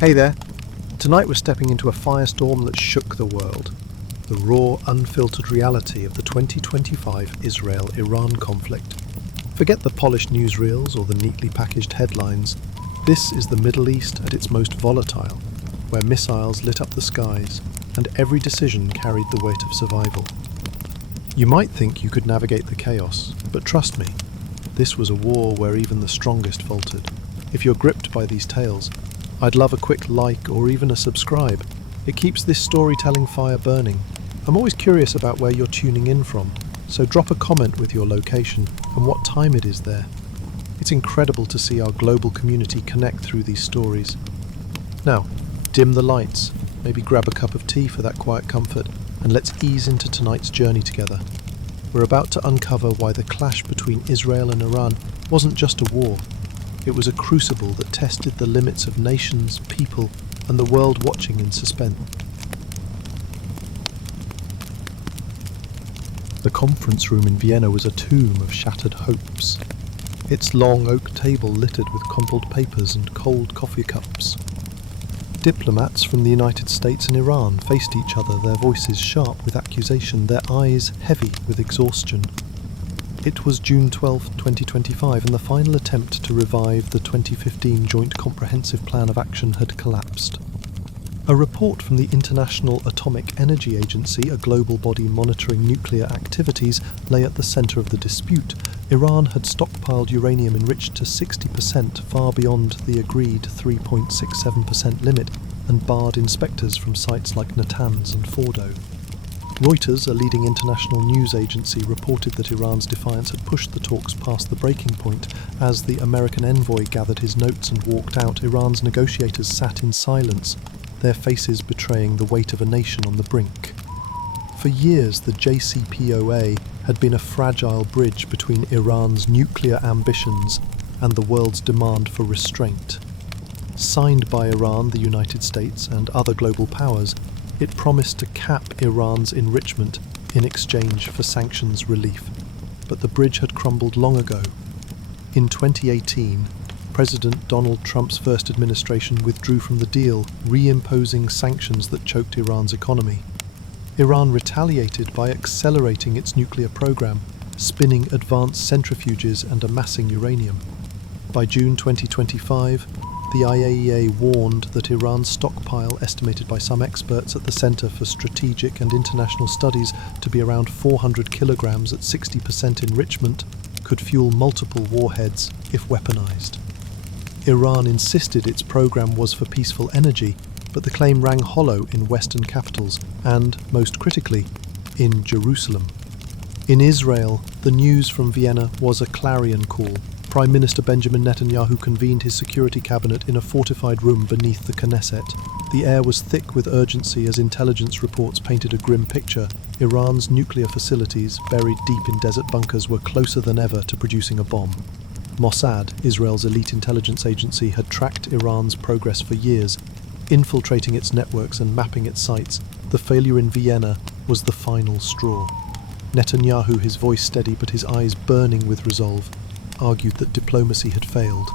Hey there. Tonight we're stepping into a firestorm that shook the world. The raw, unfiltered reality of the 2025 Israel-Iran conflict. Forget the polished newsreels or the neatly packaged headlines. This is the Middle East at its most volatile, where missiles lit up the skies and every decision carried the weight of survival. You might think you could navigate the chaos, but trust me, this was a war where even the strongest faltered. If you're gripped by these tales, I'd love a quick like or even a subscribe. It keeps this storytelling fire burning. I'm always curious about where you're tuning in from, so drop a comment with your location and what time it is there. It's incredible to see our global community connect through these stories. Now, dim the lights, maybe grab a cup of tea for that quiet comfort, and let's ease into tonight's journey together. We're about to uncover why the clash between Israel and Iran wasn't just a war. It was a crucible that tested the limits of nations, people, and the world watching in suspense. The conference room in Vienna was a tomb of shattered hopes. Its long oak table littered with crumpled papers and cold coffee cups. Diplomats from the United States and Iran faced each other, their voices sharp with accusation, their eyes heavy with exhaustion. It was June 12, 2025, and the final attempt to revive the 2015 Joint Comprehensive Plan of Action had collapsed. A report from the International Atomic Energy Agency, a global body monitoring nuclear activities, lay at the centre of the dispute. Iran had stockpiled uranium enriched to 60%, far beyond the agreed 3.67% limit, and barred inspectors from sites like Natanz and Fordow. Reuters, a leading international news agency, reported that Iran's defiance had pushed the talks past the breaking point. As the American envoy gathered his notes and walked out, Iran's negotiators sat in silence, their faces betraying the weight of a nation on the brink. For years, the JCPOA had been a fragile bridge between Iran's nuclear ambitions and the world's demand for restraint. Signed by Iran, the United States, and other global powers, it promised to cap Iran's enrichment in exchange for sanctions relief. But the bridge had crumbled long ago. In 2018, President Donald Trump's first administration withdrew from the deal, reimposing sanctions that choked Iran's economy. Iran retaliated by accelerating its nuclear program, spinning advanced centrifuges and amassing uranium. By June 2025, the IAEA warned that Iran's stockpile, estimated by some experts at the Center for Strategic and International Studies to be around 400 kilograms at 60% enrichment, could fuel multiple warheads if weaponized. Iran insisted its program was for peaceful energy, but the claim rang hollow in Western capitals and, most critically, in Jerusalem. In Israel, the news from Vienna was a clarion call. Prime Minister Benjamin Netanyahu convened his security cabinet in a fortified room beneath the Knesset. The air was thick with urgency as intelligence reports painted a grim picture. Iran's nuclear facilities, buried deep in desert bunkers, were closer than ever to producing a bomb. Mossad, Israel's elite intelligence agency, had tracked Iran's progress for years, infiltrating its networks and mapping its sites. The failure in Vienna was the final straw. Netanyahu, his voice steady but his eyes burning with resolve, argued that diplomacy had failed.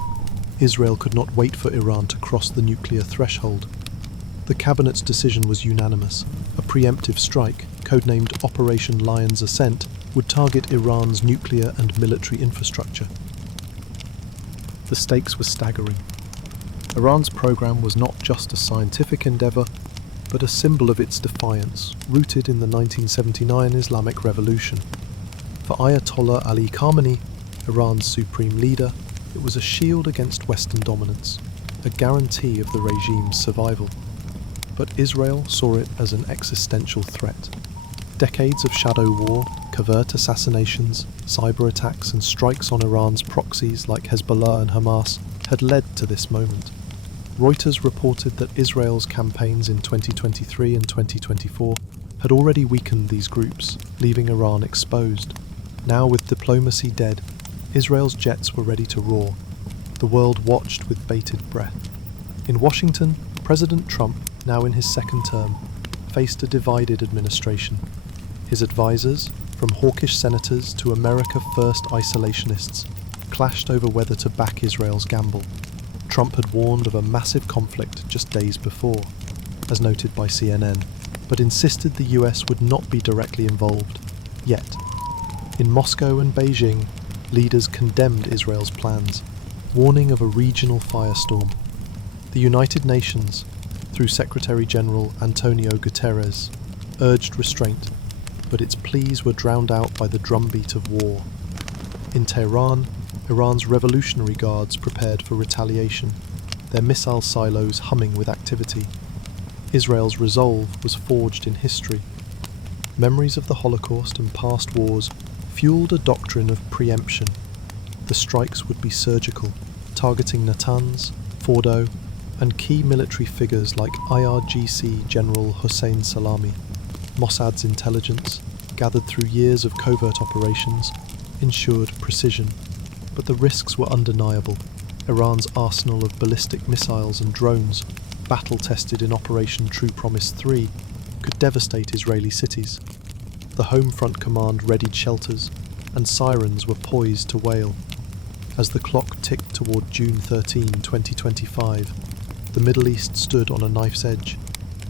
Israel could not wait for Iran to cross the nuclear threshold. The cabinet's decision was unanimous. A preemptive strike, codenamed Operation Lion's Ascent, would target Iran's nuclear and military infrastructure. The stakes were staggering. Iran's program was not just a scientific endeavor, but a symbol of its defiance, rooted in the 1979 Islamic Revolution. For Ayatollah Ali Khamenei, Iran's supreme leader, it was a shield against Western dominance, a guarantee of the regime's survival. But Israel saw it as an existential threat. Decades of shadow war, covert assassinations, cyber attacks and strikes on Iran's proxies like Hezbollah and Hamas had led to this moment. Reuters reported that Israel's campaigns in 2023 and 2024 had already weakened these groups, leaving Iran exposed. Now, with diplomacy dead, Israel's jets were ready to roar. The world watched with bated breath. In Washington, President Trump, now in his second term, faced a divided administration. His advisors, from hawkish senators to America First isolationists, clashed over whether to back Israel's gamble. Trump had warned of a massive conflict just days before, as noted by CNN, but insisted the US would not be directly involved, yet. In Moscow and Beijing, leaders condemned Israel's plans, warning of a regional firestorm. The United Nations, through Secretary-General Antonio Guterres, urged restraint, but its pleas were drowned out by the drumbeat of war. In Tehran, Iran's Revolutionary Guards prepared for retaliation, their missile silos humming with activity. Israel's resolve was forged in history. Memories of the Holocaust and past wars fueled a doctrine of preemption. The strikes would be surgical, targeting Natanz, Fordow, and key military figures like IRGC General Hossein Salami. Mossad's intelligence, gathered through years of covert operations, ensured precision, but the risks were undeniable. Iran's arsenal of ballistic missiles and drones, battle-tested in Operation True Promise 3, could devastate Israeli cities. The Home Front Command readied shelters, and sirens were poised to wail. As the clock ticked toward June 13, 2025, the Middle East stood on a knife's edge,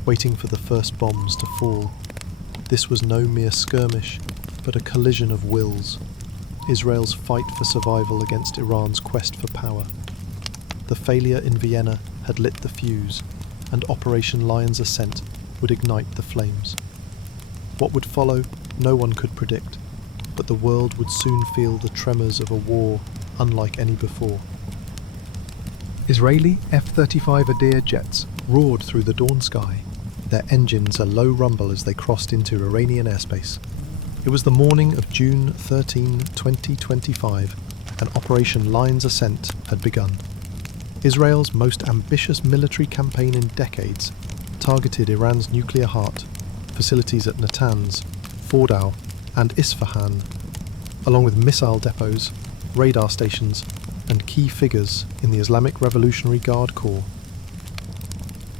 waiting for the first bombs to fall. This was no mere skirmish, but a collision of wills. Israel's fight for survival against Iran's quest for power. The failure in Vienna had lit the fuse, and Operation Lion's Ascent would ignite the flames. What would follow, no one could predict, but the world would soon feel the tremors of a war unlike any before. Israeli F-35 Adir jets roared through the dawn sky, their engines a low rumble as they crossed into Iranian airspace. It was the morning of June 13, 2025, and Operation Lion's Ascent had begun. Israel's most ambitious military campaign in decades targeted Iran's nuclear heart, facilities at Natanz, Fordow, and Isfahan, along with missile depots, radar stations, and key figures in the Islamic Revolutionary Guard Corps.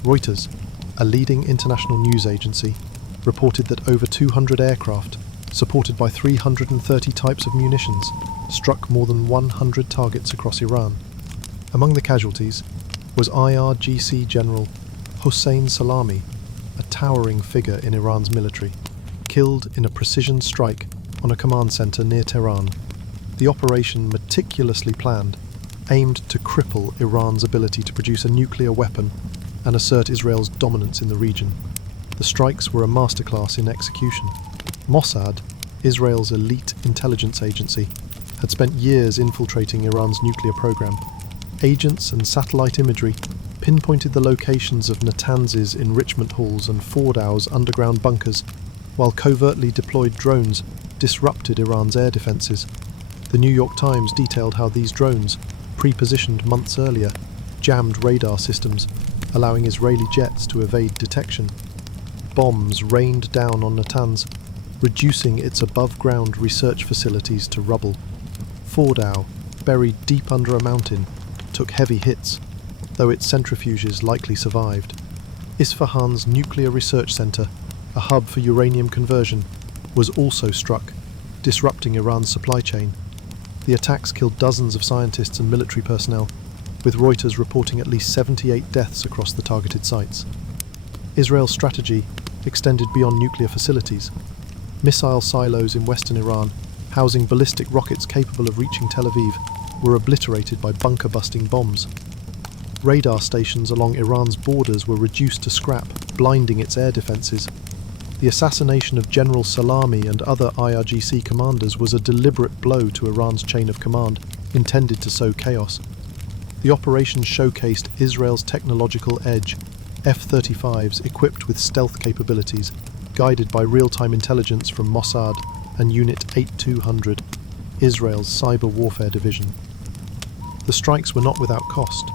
Reuters, a leading international news agency, reported that over 200 aircraft, supported by 330 types of munitions, struck more than 100 targets across Iran. Among the casualties was IRGC General Hossein Salami, a towering figure in Iran's military, killed in a precision strike on a command centre near Tehran. The operation, meticulously planned, aimed to cripple Iran's ability to produce a nuclear weapon and assert Israel's dominance in the region. The strikes were a masterclass in execution. Mossad, Israel's elite intelligence agency, had spent years infiltrating Iran's nuclear program. Agents and satellite imagery pinpointed the locations of Natanz's enrichment halls and Fordow's underground bunkers, while covertly deployed drones disrupted Iran's air defences. The New York Times detailed how these drones, pre-positioned months earlier, jammed radar systems, allowing Israeli jets to evade detection. Bombs rained down on Natanz, reducing its above-ground research facilities to rubble. Fordow, buried deep under a mountain, took heavy hits, though its centrifuges likely survived. Isfahan's nuclear research centre, a hub for uranium conversion, was also struck, disrupting Iran's supply chain. The attacks killed dozens of scientists and military personnel, with Reuters reporting at least 78 deaths across the targeted sites. Israel's strategy extended beyond nuclear facilities. Missile silos in western Iran, housing ballistic rockets capable of reaching Tel Aviv, were obliterated by bunker-busting bombs. Radar stations along Iran's borders were reduced to scrap, blinding its air defences. The assassination of General Salami and other IRGC commanders was a deliberate blow to Iran's chain of command, intended to sow chaos. The operation showcased Israel's technological edge, F-35s equipped with stealth capabilities, guided by real-time intelligence from Mossad and Unit 8200, Israel's cyber warfare division. The strikes were not without cost.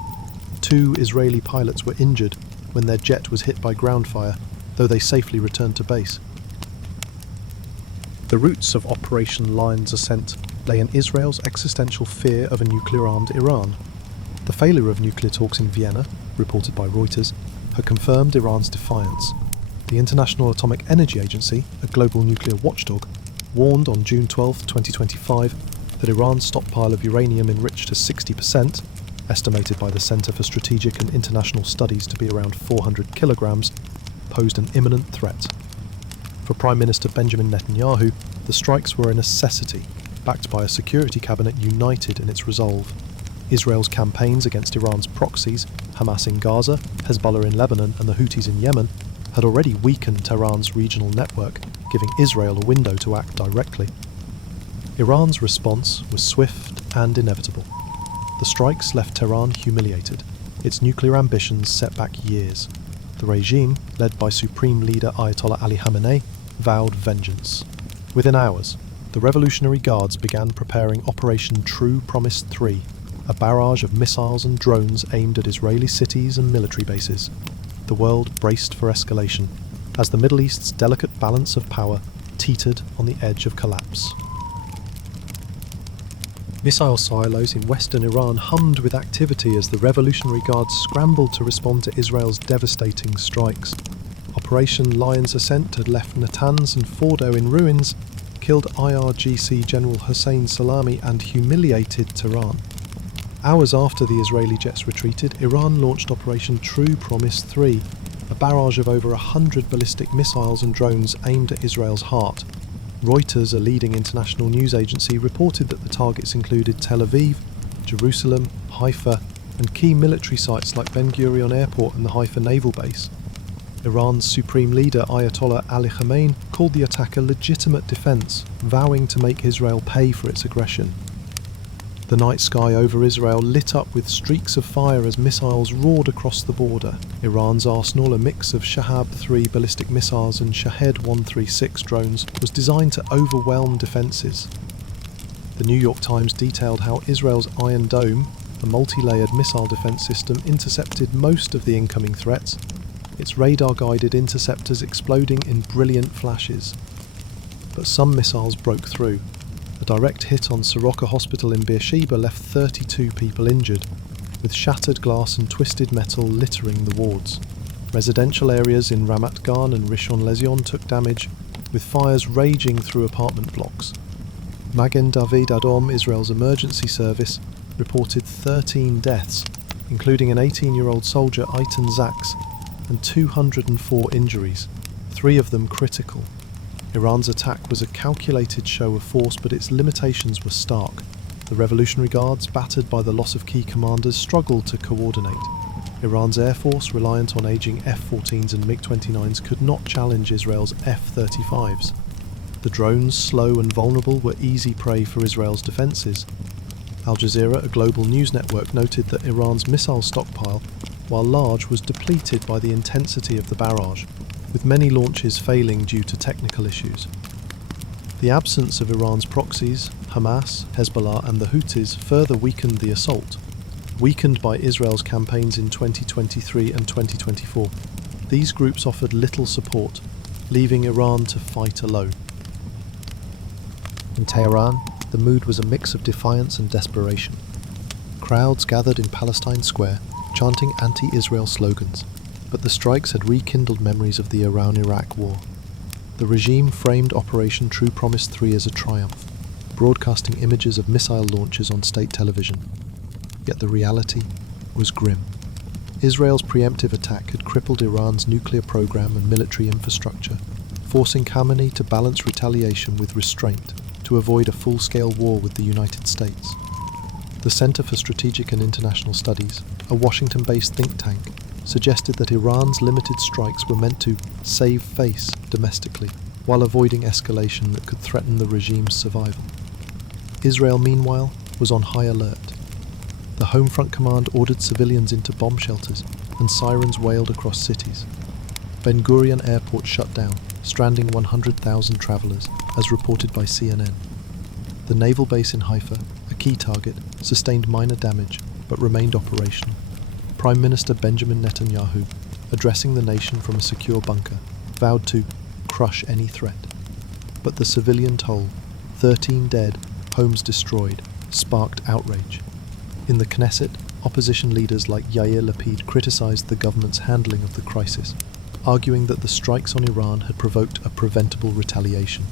2 Israeli pilots were injured when their jet was hit by ground fire, though they safely returned to base. The roots of Operation Lion's Ascent lay in Israel's existential fear of a nuclear-armed Iran. The failure of nuclear talks in Vienna, reported by Reuters, had confirmed Iran's defiance. The International Atomic Energy Agency, a global nuclear watchdog, warned on June 12, 2025, that Iran's stockpile of uranium enriched to 60%, estimated by the Center for Strategic and International Studies to be around 400 kilograms, posed an imminent threat. For Prime Minister Benjamin Netanyahu, the strikes were a necessity, backed by a security cabinet united in its resolve. Israel's campaigns against Iran's proxies, Hamas in Gaza, Hezbollah in Lebanon and the Houthis in Yemen, had already weakened Tehran's regional network, giving Israel a window to act directly. Iran's response was swift and inevitable. The strikes left Tehran humiliated, its nuclear ambitions set back years. The regime, led by Supreme Leader Ayatollah Ali Khamenei, vowed vengeance. Within hours, the Revolutionary Guards began preparing Operation True Promise III, a barrage of missiles and drones aimed at Israeli cities and military bases. The world braced for escalation, as the Middle East's delicate balance of power teetered on the edge of collapse. Missile silos in western Iran hummed with activity as the Revolutionary Guards scrambled to respond to Israel's devastating strikes. Operation Lion's Ascent had left Natanz and Fordow in ruins, killed IRGC General Hossein Salami and humiliated Tehran. Hours after the Israeli jets retreated, Iran launched Operation True Promise III, a barrage of over 100 ballistic missiles and drones aimed at Israel's heart. Reuters, a leading international news agency, reported that the targets included Tel Aviv, Jerusalem, Haifa, and key military sites like Ben Gurion Airport and the Haifa Naval Base. Iran's supreme leader Ayatollah Ali Khamenei called the attack a legitimate defence, vowing to make Israel pay for its aggression. The night sky over Israel lit up with streaks of fire as missiles roared across the border. Iran's arsenal, a mix of Shahab-3 ballistic missiles and Shahed-136 drones, was designed to overwhelm defences. The New York Times detailed how Israel's Iron Dome, a multi-layered missile defence system, intercepted most of the incoming threats, its radar-guided interceptors exploding in brilliant flashes. But some missiles broke through. A direct hit on Soroka Hospital in Beersheba left 32 people injured, with shattered glass and twisted metal littering the wards. Residential areas in Ramat Gan and Rishon LeZion took damage, with fires raging through apartment blocks. Magen David Adom, Israel's emergency service, reported 13 deaths, including an 18-year-old soldier, Eitan Zaks, and 204 injuries, 3 of them critical. Iran's attack was a calculated show of force, but its limitations were stark. The Revolutionary Guards, battered by the loss of key commanders, struggled to coordinate. Iran's air force, reliant on aging F-14s and MiG-29s, could not challenge Israel's F-35s. The drones, slow and vulnerable, were easy prey for Israel's defences. Al Jazeera, a global news network, noted that Iran's missile stockpile, while large, was depleted by the intensity of the barrage, with many launches failing due to technical issues. The absence of Iran's proxies, Hamas, Hezbollah and the Houthis, further weakened the assault. Weakened by Israel's campaigns in 2023 and 2024, these groups offered little support, leaving Iran to fight alone. In Tehran, the mood was a mix of defiance and desperation. Crowds gathered in Palestine Square, chanting anti-Israel slogans, but the strikes had rekindled memories of the Iran-Iraq War. The regime framed Operation True Promise III as a triumph, broadcasting images of missile launches on state television. Yet the reality was grim. Israel's preemptive attack had crippled Iran's nuclear program and military infrastructure, forcing Khamenei to balance retaliation with restraint to avoid a full-scale war with the United States. The Center for Strategic and International Studies, a Washington-based think tank, suggested that Iran's limited strikes were meant to save face domestically, while avoiding escalation that could threaten the regime's survival. Israel, meanwhile, was on high alert. The Homefront Command ordered civilians into bomb shelters, and sirens wailed across cities. Ben Gurion Airport shut down, stranding 100,000 travellers, as reported by CNN. The naval base in Haifa, a key target, sustained minor damage, but remained operational. Prime Minister Benjamin Netanyahu, addressing the nation from a secure bunker, vowed to crush any threat. But the civilian toll, 13 dead, homes destroyed, sparked outrage. In the Knesset, opposition leaders like Yair Lapid criticised the government's handling of the crisis, arguing that the strikes on Iran had provoked a preventable retaliation.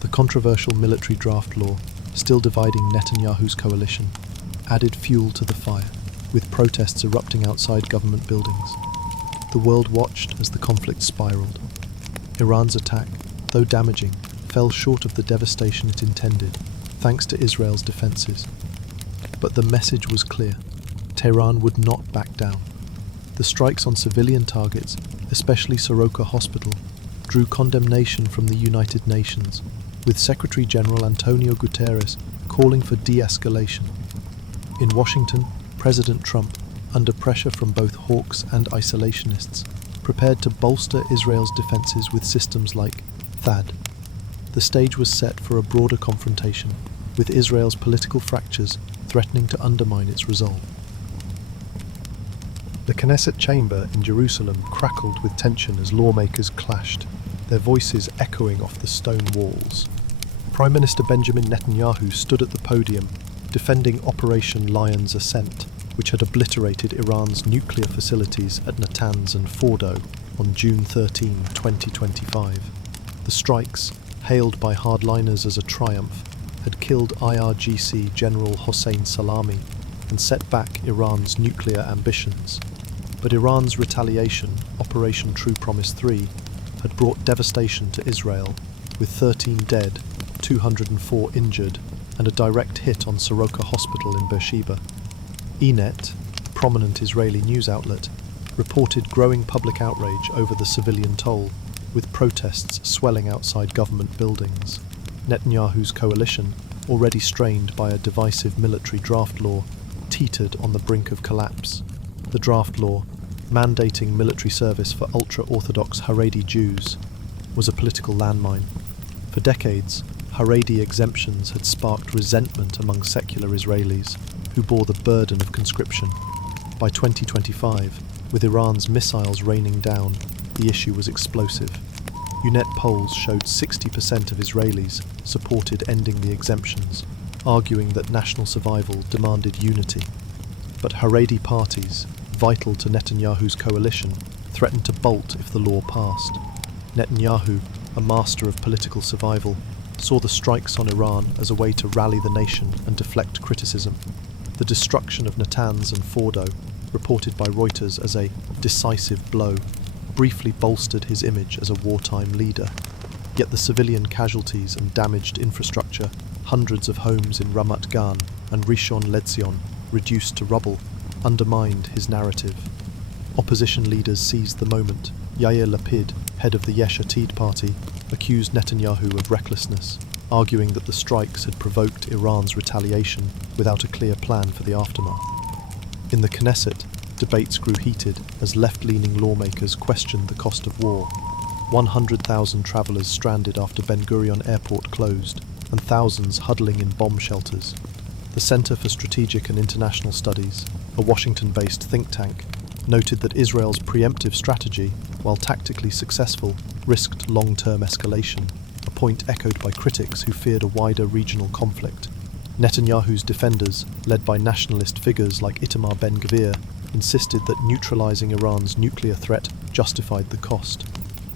The controversial military draft law, still dividing Netanyahu's coalition, added fuel to the fire. with protests erupting outside government buildings. The world watched as the conflict spiraled. Iran's attack, though damaging, fell short of the devastation it intended, thanks to Israel's defences. But the message was clear. Tehran would not back down. The strikes on civilian targets, especially Soroka Hospital, drew condemnation from the United Nations, with Secretary-General Antonio Guterres calling for de-escalation. In Washington, President Trump, under pressure from both hawks and isolationists, prepared to bolster Israel's defences with systems like THAAD. The stage was set for a broader confrontation, with Israel's political fractures threatening to undermine its resolve. The Knesset chamber in Jerusalem crackled with tension as lawmakers clashed, their voices echoing off the stone walls. Prime Minister Benjamin Netanyahu stood at the podium, defending Operation Lion's Ascent, which had obliterated Iran's nuclear facilities at Natanz and Fordow on June 13, 2025. The strikes, hailed by hardliners as a triumph, had killed IRGC General Hossein Salami and set back Iran's nuclear ambitions. But Iran's retaliation, Operation True Promise 3, had brought devastation to Israel, with 13 dead, 204 injured, and a direct hit on Soroka Hospital in Beersheba. ENET, a prominent Israeli news outlet, reported growing public outrage over the civilian toll, with protests swelling outside government buildings. Netanyahu's coalition, already strained by a divisive military draft law, teetered on the brink of collapse. The draft law, mandating military service for ultra-Orthodox Haredi Jews, was a political landmine. For decades, Haredi exemptions had sparked resentment among secular Israelis, who bore the burden of conscription. By 2025, with Iran's missiles raining down, the issue was explosive. UNET polls showed 60% of Israelis supported ending the exemptions, arguing that national survival demanded unity. But Haredi parties, vital to Netanyahu's coalition, threatened to bolt if the law passed. Netanyahu, a master of political survival, saw the strikes on Iran as a way to rally the nation and deflect criticism. The destruction of Natanz and Fordow, reported by Reuters as a decisive blow, briefly bolstered his image as a wartime leader. Yet the civilian casualties and damaged infrastructure, hundreds of homes in Ramat Gan and Rishon LeZion reduced to rubble, undermined his narrative. Opposition leaders seized the moment. Yair Lapid, head of the Yesh Atid party, accused Netanyahu of recklessness, arguing that the strikes had provoked Iran's retaliation without a clear plan for the aftermath. In the Knesset, debates grew heated as left-leaning lawmakers questioned the cost of war. 100,000 travellers stranded after Ben Gurion Airport closed, and thousands huddling in bomb shelters. The Center for Strategic and International Studies, a Washington-based think tank, noted that Israel's preemptive strategy, while tactically successful, risked long-term escalation, a point echoed by critics who feared a wider regional conflict. Netanyahu's defenders, led by nationalist figures like Itamar Ben-Gvir, insisted that neutralizing Iran's nuclear threat justified the cost,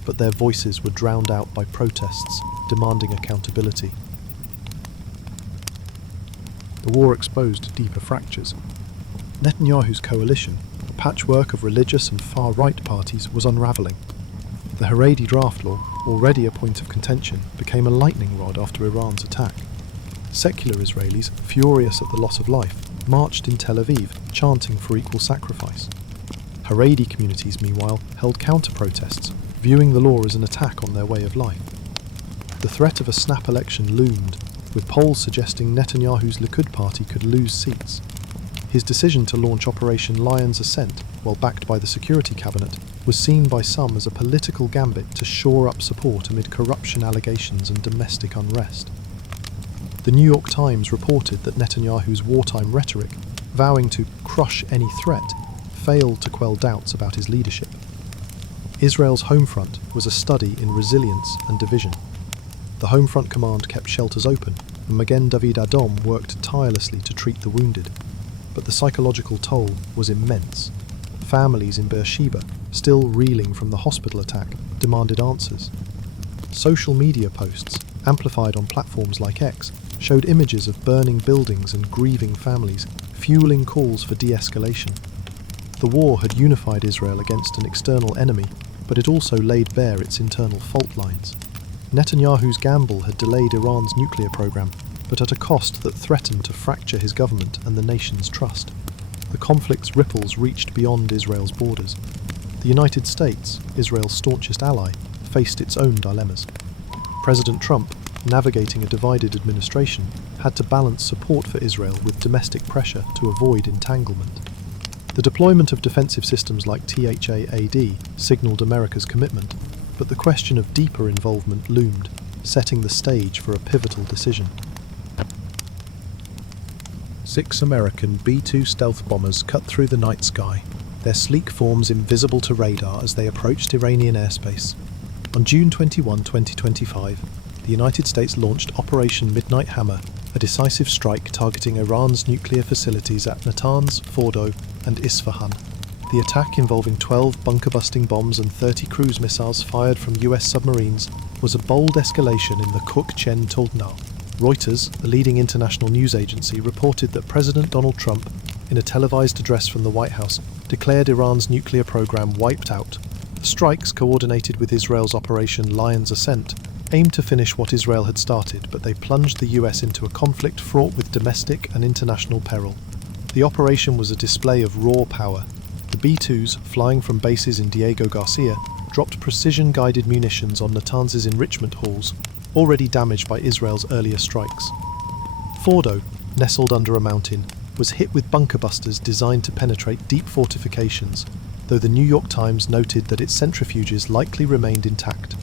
but their voices were drowned out by protests demanding accountability. The war exposed deeper fractures. Netanyahu's coalition, a patchwork of religious and far-right parties, was unravelling. The Haredi draft law, already a point of contention, became a lightning rod after Iran's attack. Secular Israelis, furious at the loss of life, marched in Tel Aviv, chanting for equal sacrifice. Haredi communities, meanwhile, held counter-protests, viewing the law as an attack on their way of life. The threat of a snap election loomed, with polls suggesting Netanyahu's Likud party could lose seats. His decision to launch Operation Lion's Ascent, while backed by the Security Cabinet, was seen by some as a political gambit to shore up support amid corruption allegations and domestic unrest. The New York Times reported that Netanyahu's wartime rhetoric, vowing to crush any threat, failed to quell doubts about his leadership. Israel's home front was a study in resilience and division. The home front command kept shelters open, and Magen David Adom worked tirelessly to treat the wounded. But the psychological toll was immense. Families in Beersheba, still reeling from the hospital attack, demanded answers. Social media posts, amplified on platforms like X, showed images of burning buildings and grieving families, fueling calls for de-escalation. The war had unified Israel against an external enemy, but it also laid bare its internal fault lines. Netanyahu's gamble had delayed Iran's nuclear program, but at a cost that threatened to fracture his government and the nation's trust. The conflict's ripples reached beyond Israel's borders. The United States, Israel's staunchest ally, faced its own dilemmas. President Trump, navigating a divided administration, had to balance support for Israel with domestic pressure to avoid entanglement. The deployment of defensive systems like THAAD signalled America's commitment, but the question of deeper involvement loomed, setting the stage for a pivotal decision. 6 American B-2 stealth bombers cut through the night sky, their sleek forms invisible to radar as they approached Iranian airspace. On June 21, 2025, the United States launched Operation Midnight Hammer, a decisive strike targeting Iran's nuclear facilities at Natanz, Fordow, and Isfahan. The attack, involving 12 bunker-busting bombs and 30 cruise missiles fired from US submarines, was a bold escalation in the Kuk-Chen Toldnal. Reuters, the leading international news agency, reported that President Donald Trump, in a televised address from the White House, declared Iran's nuclear program wiped out. The strikes, coordinated with Israel's Operation Lion's Ascent, aimed to finish what Israel had started, but they plunged the US into a conflict fraught with domestic and international peril. The operation was a display of raw power. The B-2s, flying from bases in Diego Garcia, dropped precision-guided munitions on Natanz's enrichment halls, already damaged by Israel's earlier strikes. Fordow, nestled under a mountain, was hit with bunker busters designed to penetrate deep fortifications, though the New York Times noted that its centrifuges likely remained intact.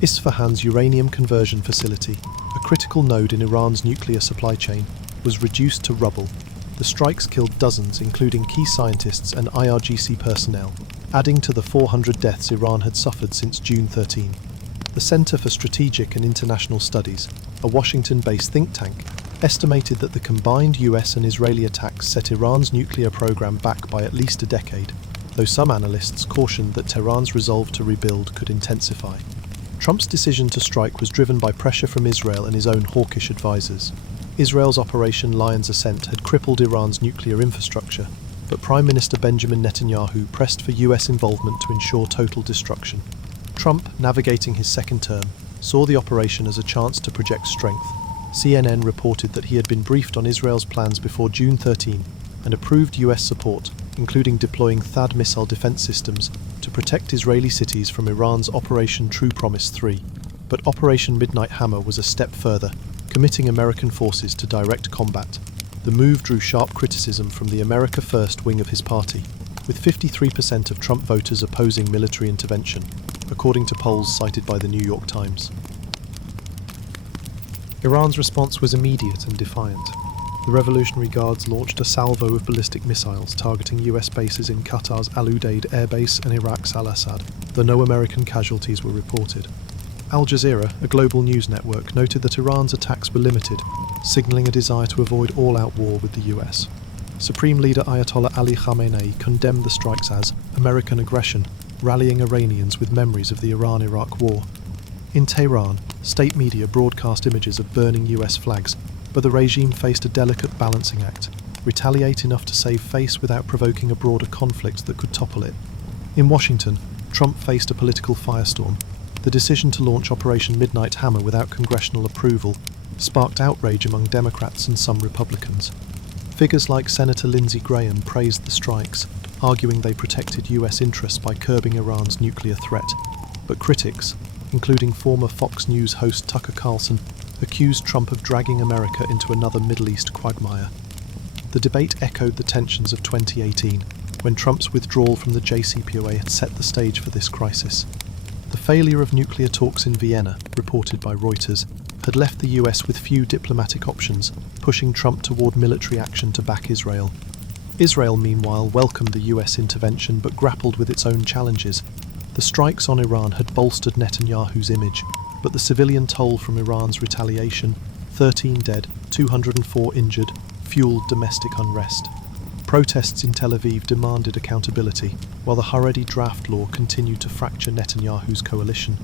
Isfahan's uranium conversion facility, a critical node in Iran's nuclear supply chain, was reduced to rubble. The strikes killed dozens, including key scientists and IRGC personnel, adding to the 400 deaths Iran had suffered since June 13. The Center for Strategic and International Studies, a Washington-based think tank, estimated that the combined US and Israeli attacks set Iran's nuclear program back by at least a decade, though some analysts cautioned that Tehran's resolve to rebuild could intensify. Trump's decision to strike was driven by pressure from Israel and his own hawkish advisors. Israel's Operation Lion's Ascent had crippled Iran's nuclear infrastructure, but Prime Minister Benjamin Netanyahu pressed for US involvement to ensure total destruction. Trump, navigating his second term, saw the operation as a chance to project strength. CNN reported that he had been briefed on Israel's plans before June 13 and approved US support, including deploying THAAD missile defense systems to protect Israeli cities from Iran's Operation True Promise 3. But Operation Midnight Hammer was a step further, committing American forces to direct combat. The move drew sharp criticism from the America First wing of his party, with 53% of Trump voters opposing military intervention, according to polls cited by the New York Times. Iran's response was immediate and defiant. The Revolutionary Guards launched a salvo of ballistic missiles targeting US bases in Qatar's Al Udeid Air Base and Iraq's Al Assad, though no American casualties were reported. Al Jazeera, a global news network, noted that Iran's attacks were limited, signalling a desire to avoid all-out war with the US. Supreme Leader Ayatollah Ali Khamenei condemned the strikes as American aggression, rallying Iranians with memories of the Iran-Iraq War. In Tehran, state media broadcast images of burning US flags, but the regime faced a delicate balancing act: retaliate enough to save face without provoking a broader conflict that could topple it. In Washington, Trump faced a political firestorm. The decision to launch Operation Midnight Hammer without congressional approval sparked outrage among Democrats and some Republicans. Figures like Senator Lindsey Graham praised the strikes, arguing they protected US interests by curbing Iran's nuclear threat. But critics, including former Fox News host Tucker Carlson, accused Trump of dragging America into another Middle East quagmire. The debate echoed the tensions of 2018, when Trump's withdrawal from the JCPOA had set the stage for this crisis. The failure of nuclear talks in Vienna, reported by Reuters, had left the US with few diplomatic options, pushing Trump toward military action to back Israel. Israel, meanwhile, welcomed the US intervention but grappled with its own challenges. The strikes on Iran had bolstered Netanyahu's image, but the civilian toll from Iran's retaliation, 13 dead, 204 injured, fueled domestic unrest. Protests in Tel Aviv demanded accountability, while the Haredi draft law continued to fracture Netanyahu's coalition.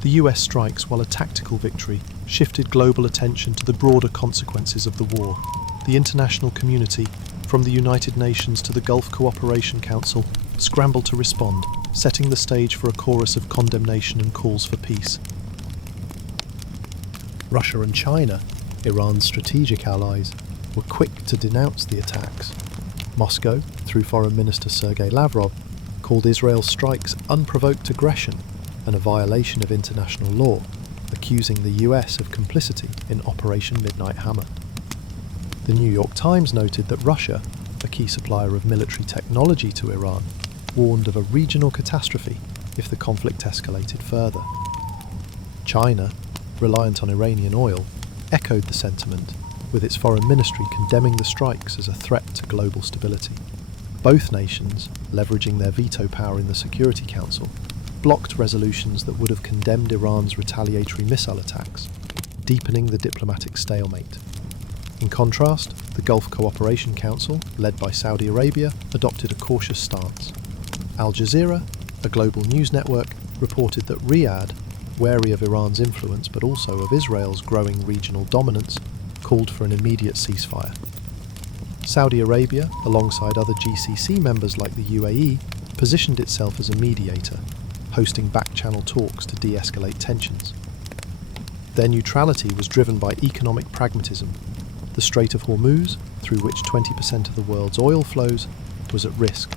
The US strikes, while a tactical victory, shifted global attention to the broader consequences of the war. The international community, from the United Nations to the Gulf Cooperation Council, scrambled to respond, setting the stage for a chorus of condemnation and calls for peace. Russia and China, Iran's strategic allies, were quick to denounce the attacks. Moscow, through Foreign Minister Sergei Lavrov, called Israel's strikes unprovoked aggression and a violation of international law, accusing the US of complicity in Operation Midnight Hammer. The New York Times noted that Russia, a key supplier of military technology to Iran, warned of a regional catastrophe if the conflict escalated further. China, reliant on Iranian oil, echoed the sentiment, with its foreign ministry condemning the strikes as a threat to global stability. Both nations, leveraging their veto power in the Security Council, blocked resolutions that would have condemned Iran's retaliatory missile attacks, deepening the diplomatic stalemate. In contrast, the Gulf Cooperation Council, led by Saudi Arabia, adopted a cautious stance. Al Jazeera, a global news network, reported that Riyadh, wary of Iran's influence but also of Israel's growing regional dominance, called for an immediate ceasefire. Saudi Arabia, alongside other GCC members like the UAE, positioned itself as a mediator, hosting back-channel talks to de-escalate tensions. Their neutrality was driven by economic pragmatism. The Strait of Hormuz, through which 20% of the world's oil flows, was at risk.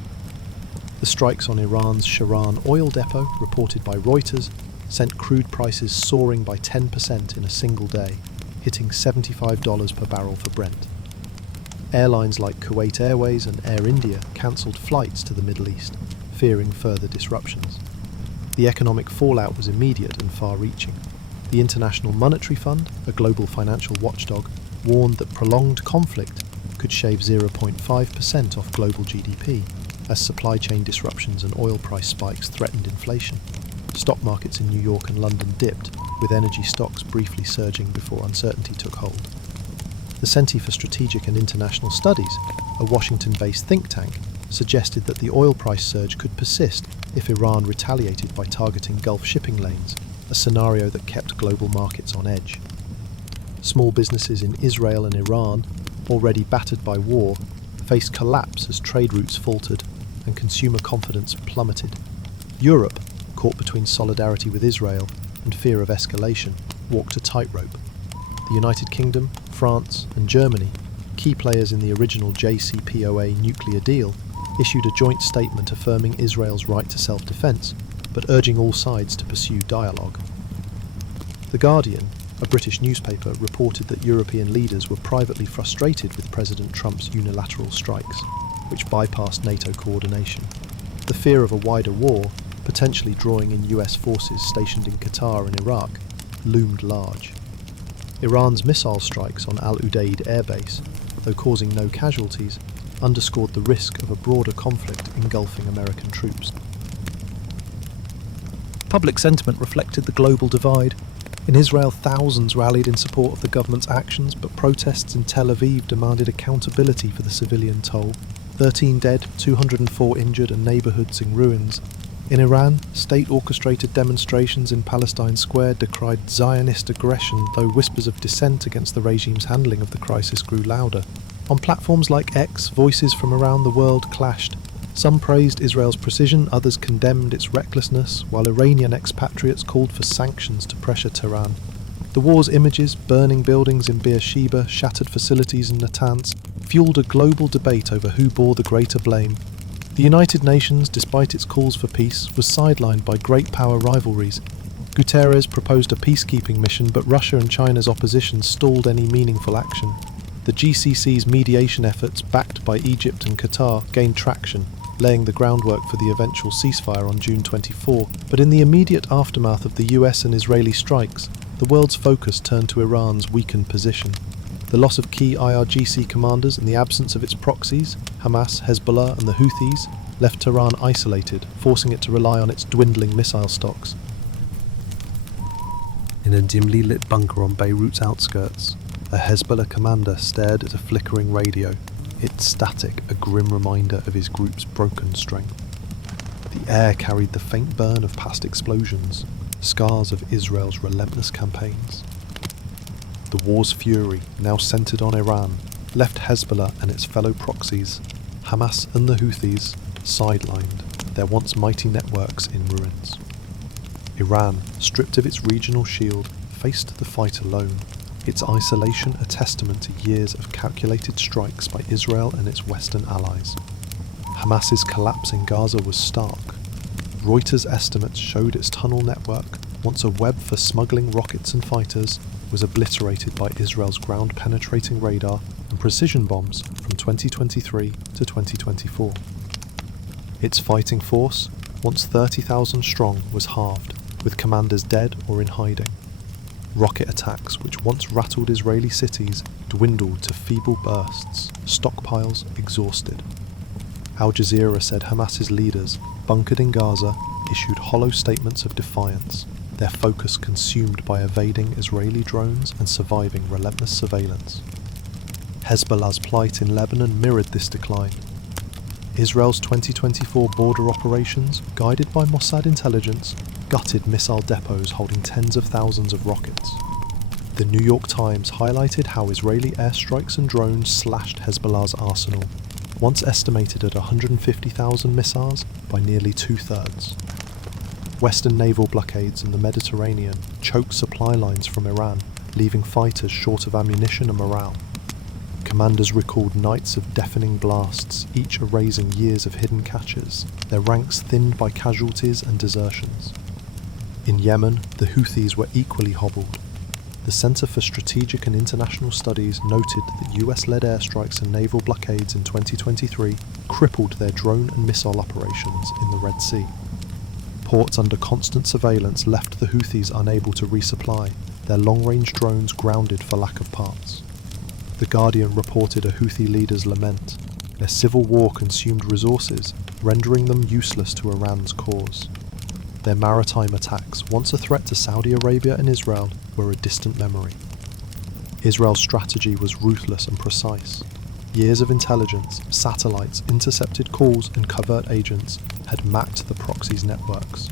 The strikes on Iran's Sharan oil depot, reported by Reuters, sent crude prices soaring by 10% in a single day, hitting $75 per barrel for Brent. Airlines like Kuwait Airways and Air India cancelled flights to the Middle East, fearing further disruptions. The economic fallout was immediate and far-reaching. The International Monetary Fund, a global financial watchdog, warned that prolonged conflict could shave 0.5% off global GDP, as supply chain disruptions and oil price spikes threatened inflation. Stock markets in New York and London dipped, with energy stocks briefly surging before uncertainty took hold. The Centre for Strategic and International Studies, a Washington-based think tank, suggested that the oil price surge could persist if Iran retaliated by targeting Gulf shipping lanes, a scenario that kept global markets on edge. Small businesses in Israel and Iran, already battered by war, faced collapse as trade routes faltered and consumer confidence plummeted. Europe, caught between solidarity with Israel and fear of escalation, walked a tightrope. The United Kingdom, France, and Germany, key players in the original JCPOA nuclear deal, issued a joint statement affirming Israel's right to self-defense, but urging all sides to pursue dialogue. The Guardian, a British newspaper, reported that European leaders were privately frustrated with President Trump's unilateral strikes, which bypassed NATO coordination. The fear of a wider war, potentially drawing in US forces stationed in Qatar and Iraq, loomed large. Iran's missile strikes on Al Udeid airbase, though causing no casualties, underscored the risk of a broader conflict engulfing American troops. Public sentiment reflected the global divide. In Israel, thousands rallied in support of the government's actions, but protests in Tel Aviv demanded accountability for the civilian toll. 13 dead, 204 injured, and neighbourhoods in ruins. In Iran, state-orchestrated demonstrations in Palestine Square decried Zionist aggression, though whispers of dissent against the regime's handling of the crisis grew louder. On platforms like X, voices from around the world clashed. Some praised Israel's precision, others condemned its recklessness, while Iranian expatriates called for sanctions to pressure Tehran. The war's images, burning buildings in Beersheba, shattered facilities in Natanz, fueled a global debate over who bore the greater blame. The United Nations, despite its calls for peace, was sidelined by great power rivalries. Guterres proposed a peacekeeping mission, but Russia and China's opposition stalled any meaningful action. The GCC's mediation efforts, backed by Egypt and Qatar, gained traction, laying the groundwork for the eventual ceasefire on June 24. But in the immediate aftermath of the US and Israeli strikes, the world's focus turned to Iran's weakened position. The loss of key IRGC commanders and the absence of its proxies, Hamas, Hezbollah and the Houthis, left Tehran isolated, forcing it to rely on its dwindling missile stocks. In a dimly lit bunker on Beirut's outskirts, a Hezbollah commander stared at a flickering radio, its static a grim reminder of his group's broken strength. The air carried the faint burn of past explosions, scars of Israel's relentless campaigns. The war's fury, now centered on Iran, left Hezbollah and its fellow proxies, Hamas and the Houthis, sidelined, their once mighty networks in ruins. Iran, stripped of its regional shield, faced the fight alone, its isolation a testament to years of calculated strikes by Israel and its Western allies. Hamas's collapse in Gaza was stark. Reuters' estimates showed its tunnel network, once a web for smuggling rockets and fighters, was obliterated by Israel's ground-penetrating radar and precision bombs from 2023 to 2024. Its fighting force, once 30,000 strong, was halved, with commanders dead or in hiding. Rocket attacks, which once rattled Israeli cities, dwindled to feeble bursts, stockpiles exhausted. Al Jazeera said Hamas's leaders, bunkered in Gaza, issued hollow statements of defiance, their focus consumed by evading Israeli drones and surviving relentless surveillance. Hezbollah's plight in Lebanon mirrored this decline. Israel's 2024 border operations, guided by Mossad intelligence, gutted missile depots holding tens of thousands of rockets. The New York Times highlighted how Israeli airstrikes and drones slashed Hezbollah's arsenal, once estimated at 150,000 missiles, by nearly two-thirds. Western naval blockades in the Mediterranean choked supply lines from Iran, leaving fighters short of ammunition and morale. Commanders recalled nights of deafening blasts, each erasing years of hidden catches, their ranks thinned by casualties and desertions. In Yemen, the Houthis were equally hobbled. The Center for Strategic and International Studies noted that US-led airstrikes and naval blockades in 2023 crippled their drone and missile operations in the Red Sea. Ports under constant surveillance left the Houthis unable to resupply, their long-range drones grounded for lack of parts. The Guardian reported a Houthi leader's lament. Their civil war consumed resources, rendering them useless to Iran's cause. Their maritime attacks, once a threat to Saudi Arabia and Israel, were a distant memory. Israel's strategy was ruthless and precise. Years of intelligence, satellites, intercepted calls and covert agents had mapped the proxies' networks.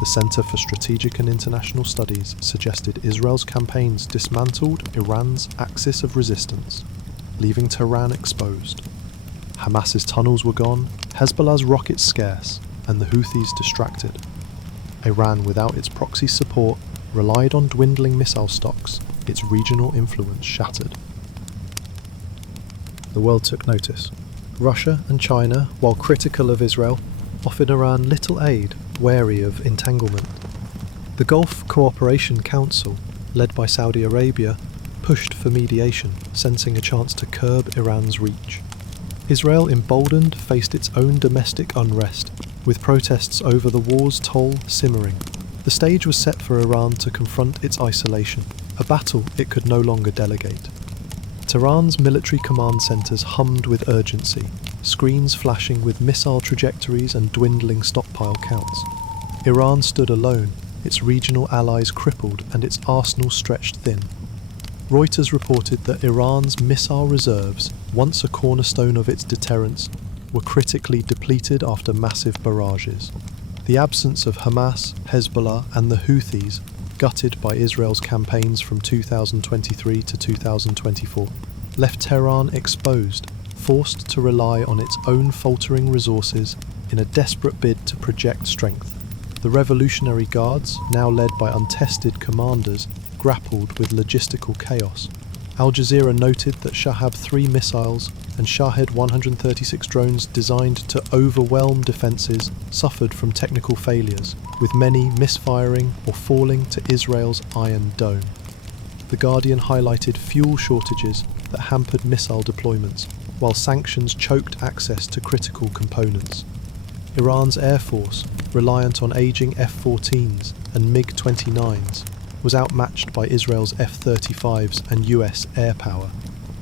The Center for Strategic and International Studies suggested Israel's campaigns dismantled Iran's axis of resistance, leaving Tehran exposed. Hamas's tunnels were gone, Hezbollah's rockets scarce, and the Houthis distracted. Iran, without its proxy support, relied on dwindling missile stocks, its regional influence shattered. The world took notice. Russia and China, while critical of Israel, offered Iran little aid, wary of entanglement. The Gulf Cooperation Council, led by Saudi Arabia, pushed for mediation, sensing a chance to curb Iran's reach. Israel, emboldened, faced its own domestic unrest, with protests over the war's toll simmering. The stage was set for Iran to confront its isolation, a battle it could no longer delegate. Tehran's military command centres hummed with urgency, screens flashing with missile trajectories and dwindling stockpile counts. Iran stood alone, its regional allies crippled and its arsenal stretched thin. Reuters reported that Iran's missile reserves, once a cornerstone of its deterrence, were critically depleted after massive barrages. The absence of Hamas, Hezbollah and the Houthis, gutted by Israel's campaigns from 2023 to 2024, left Tehran exposed, forced to rely on its own faltering resources in a desperate bid to project strength. The Revolutionary Guards, now led by untested commanders, grappled with logistical chaos. Al Jazeera noted that Shahab-3 missiles and Shahed-136 drones designed to overwhelm defences suffered from technical failures, with many misfiring or falling to Israel's Iron Dome. The Guardian highlighted fuel shortages that hampered missile deployments, while sanctions choked access to critical components. Iran's air force, reliant on ageing F-14s and MiG-29s, was outmatched by Israel's F-35s and US air power.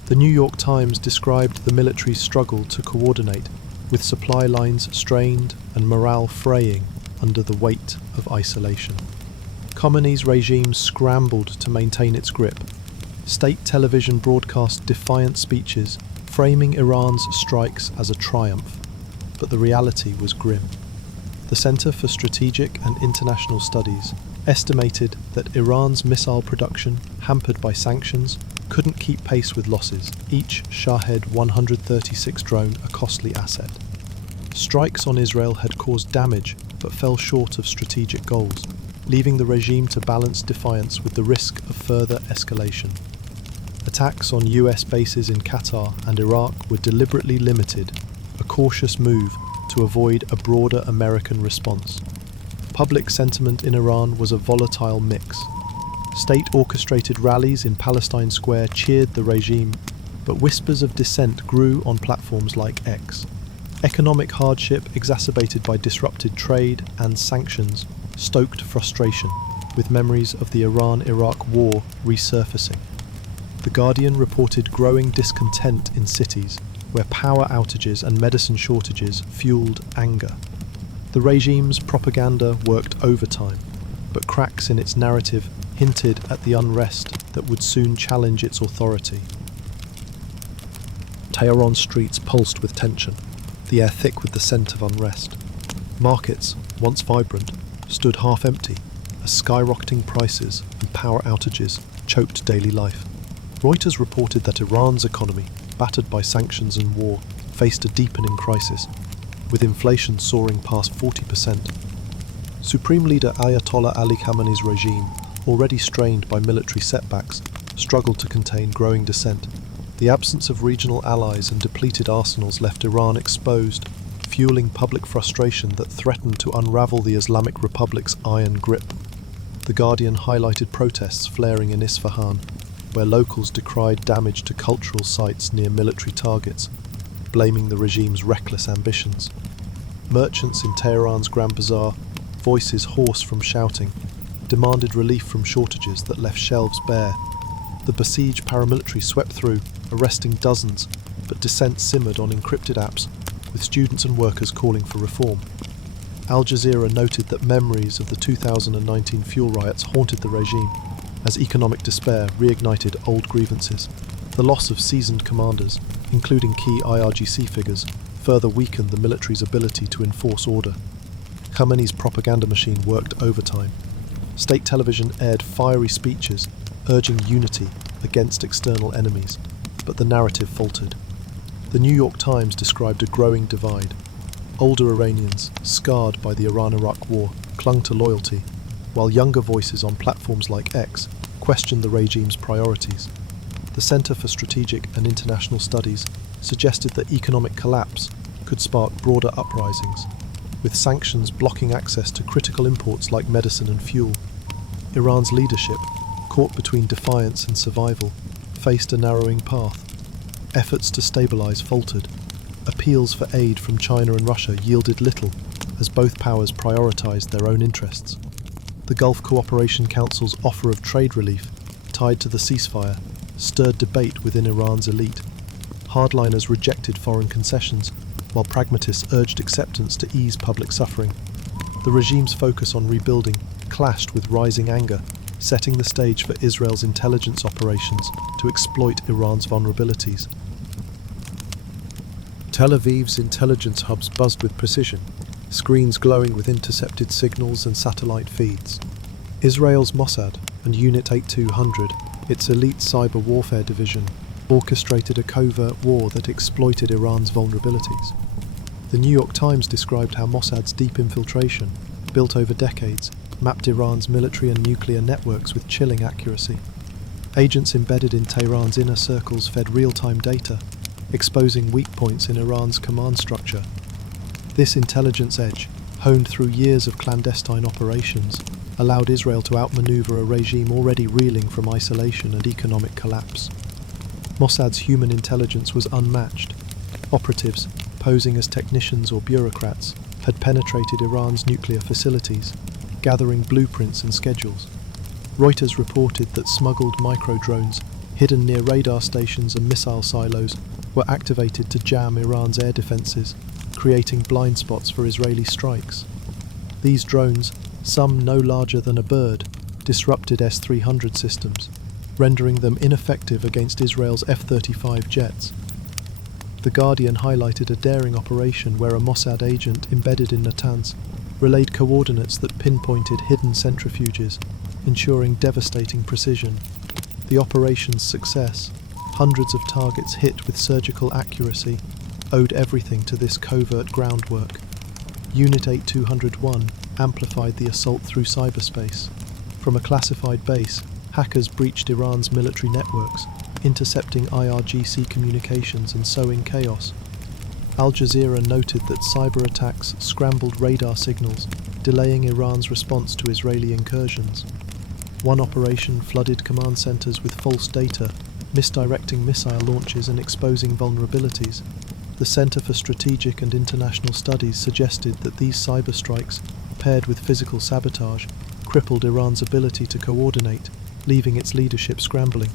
The New York Times described the military's struggle to coordinate, with supply lines strained and morale fraying under the weight of isolation. Khomeini's regime scrambled to maintain its grip. State television broadcast defiant speeches, framing Iran's strikes as a triumph, but the reality was grim. The Center for Strategic and International Studies estimated that Iran's missile production, hampered by sanctions, couldn't keep pace with losses, each Shahed 136 drone a costly asset. Strikes on Israel had caused damage but fell short of strategic goals, leaving the regime to balance defiance with the risk of further escalation. Attacks on US bases in Qatar and Iraq were deliberately limited, a cautious move to avoid a broader American response. Public sentiment in Iran was a volatile mix. State-orchestrated rallies in Palestine Square cheered the regime, but whispers of dissent grew on platforms like X. Economic hardship, exacerbated by disrupted trade and sanctions, stoked frustration, with memories of the Iran-Iraq war resurfacing. The Guardian reported growing discontent in cities, where power outages and medicine shortages fueled anger. The regime's propaganda worked overtime, but cracks in its narrative hinted at the unrest that would soon challenge its authority. Tehran streets pulsed with tension, the air thick with the scent of unrest. Markets, once vibrant, stood half-empty as skyrocketing prices and power outages choked daily life. Reuters reported that Iran's economy, battered by sanctions and war, faced a deepening crisis, with inflation soaring past 40%. Supreme Leader Ayatollah Ali Khamenei's regime, already strained by military setbacks, struggled to contain growing dissent. The absence of regional allies and depleted arsenals left Iran exposed, fueling public frustration that threatened to unravel the Islamic Republic's iron grip. The Guardian highlighted protests flaring in Isfahan, where locals decried damage to cultural sites near military targets, blaming the regime's reckless ambitions. Merchants in Tehran's Grand Bazaar, voices hoarse from shouting, demanded relief from shortages that left shelves bare. The besieged paramilitary swept through, arresting dozens, but dissent simmered on encrypted apps, with students and workers calling for reform. Al Jazeera noted that memories of the 2019 fuel riots haunted the regime, as economic despair reignited old grievances. The loss of seasoned commanders, including key IRGC figures, further weakened the military's ability to enforce order. Khamenei's propaganda machine worked overtime. State television aired fiery speeches urging unity against external enemies, but the narrative faltered. The New York Times described a growing divide. Older Iranians, scarred by the Iran-Iraq war, clung to loyalty, while younger voices on platforms like X questioned the regime's priorities. The Center for Strategic and International Studies suggested that economic collapse could spark broader uprisings, with sanctions blocking access to critical imports like medicine and fuel. Iran's leadership, caught between defiance and survival, faced a narrowing path. Efforts to stabilize faltered. Appeals for aid from China and Russia yielded little, as both powers prioritized their own interests. The Gulf Cooperation Council's offer of trade relief, tied to the ceasefire, stirred debate within Iran's elite. Hardliners rejected foreign concessions, while pragmatists urged acceptance to ease public suffering. The regime's focus on rebuilding clashed with rising anger, setting the stage for Israel's intelligence operations to exploit Iran's vulnerabilities. Tel Aviv's intelligence hubs buzzed with precision, screens glowing with intercepted signals and satellite feeds. Israel's Mossad and Unit 8200, its elite cyber warfare division, orchestrated a covert war that exploited Iran's vulnerabilities. The New York Times described how Mossad's deep infiltration, built over decades, mapped Iran's military and nuclear networks with chilling accuracy. Agents embedded in Tehran's inner circles fed real-time data, exposing weak points in Iran's command structure. This intelligence edge, honed through years of clandestine operations, allowed Israel to outmaneuver a regime already reeling from isolation and economic collapse. Mossad's human intelligence was unmatched. Operatives, posing as technicians or bureaucrats, had penetrated Iran's nuclear facilities, gathering blueprints and schedules. Reuters reported that smuggled micro-drones, hidden near radar stations and missile silos, were activated to jam Iran's air defences, creating blind spots for Israeli strikes. These drones, some no larger than a bird, disrupted S-300 systems, rendering them ineffective against Israel's F-35 jets. The Guardian highlighted a daring operation where a Mossad agent embedded in Natanz relayed coordinates that pinpointed hidden centrifuges, ensuring devastating precision. The operation's success, hundreds of targets hit with surgical accuracy, owed everything to this covert groundwork. Unit 8201 amplified the assault through cyberspace. From a classified base, hackers breached Iran's military networks, intercepting IRGC communications and sowing chaos. Al Jazeera noted that cyber attacks scrambled radar signals, delaying Iran's response to Israeli incursions. One operation flooded command centers with false data, misdirecting missile launches and exposing vulnerabilities. The Center for Strategic and International Studies suggested that these cyber strikes, paired with physical sabotage, crippled Iran's ability to coordinate, leaving its leadership scrambling.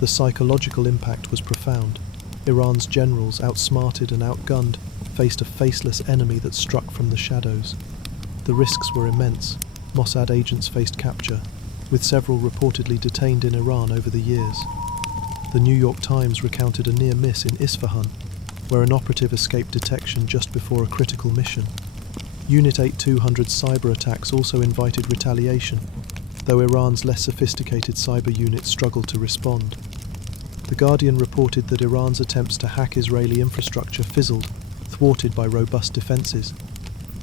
The psychological impact was profound. Iran's generals, outsmarted and outgunned, faced a faceless enemy that struck from the shadows. The risks were immense. Mossad agents faced capture, with several reportedly detained in Iran over the years. The New York Times recounted a near miss in Isfahan, where an operative escaped detection just before a critical mission. Unit 8200's cyber attacks also invited retaliation, though Iran's less sophisticated cyber units struggled to respond. The Guardian reported that Iran's attempts to hack Israeli infrastructure fizzled, thwarted by robust defences.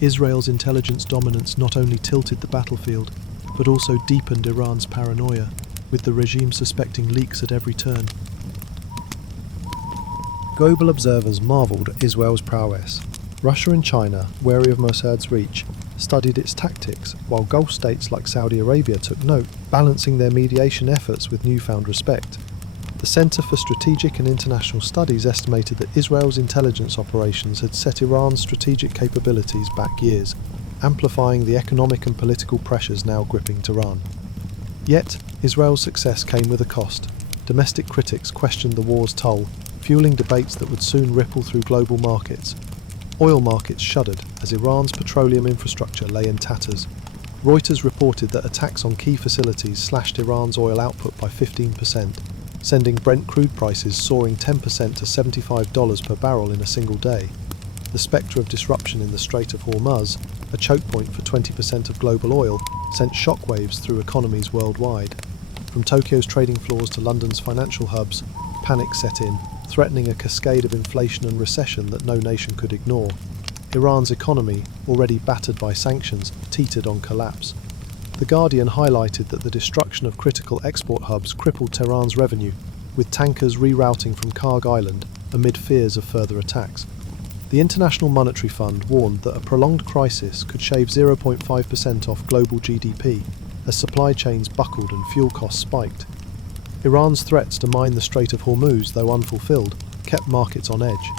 Israel's intelligence dominance not only tilted the battlefield, but also deepened Iran's paranoia, with the regime suspecting leaks at every turn. Global observers marvelled at Israel's prowess. Russia and China, wary of Mossad's reach, studied its tactics, while Gulf states like Saudi Arabia took note, balancing their mediation efforts with newfound respect. The Center for Strategic and International Studies estimated that Israel's intelligence operations had set Iran's strategic capabilities back years, amplifying the economic and political pressures now gripping Tehran. Yet, Israel's success came with a cost. Domestic critics questioned the war's toll, fueling debates that would soon ripple through global markets. Oil markets shuddered as Iran's petroleum infrastructure lay in tatters. Reuters reported that attacks on key facilities slashed Iran's oil output by 15%, sending Brent crude prices soaring 10% to $75 per barrel in a single day. The spectre of disruption in the Strait of Hormuz, a choke point for 20% of global oil, sent shockwaves through economies worldwide. From Tokyo's trading floors to London's financial hubs, panic set in, threatening a cascade of inflation and recession that no nation could ignore. Iran's economy, already battered by sanctions, teetered on collapse. The Guardian highlighted that the destruction of critical export hubs crippled Tehran's revenue, with tankers rerouting from Karg Island amid fears of further attacks. The International Monetary Fund warned that a prolonged crisis could shave 0.5% off global GDP as supply chains buckled and fuel costs spiked. Iran's threats to mine the Strait of Hormuz, though unfulfilled, kept markets on edge.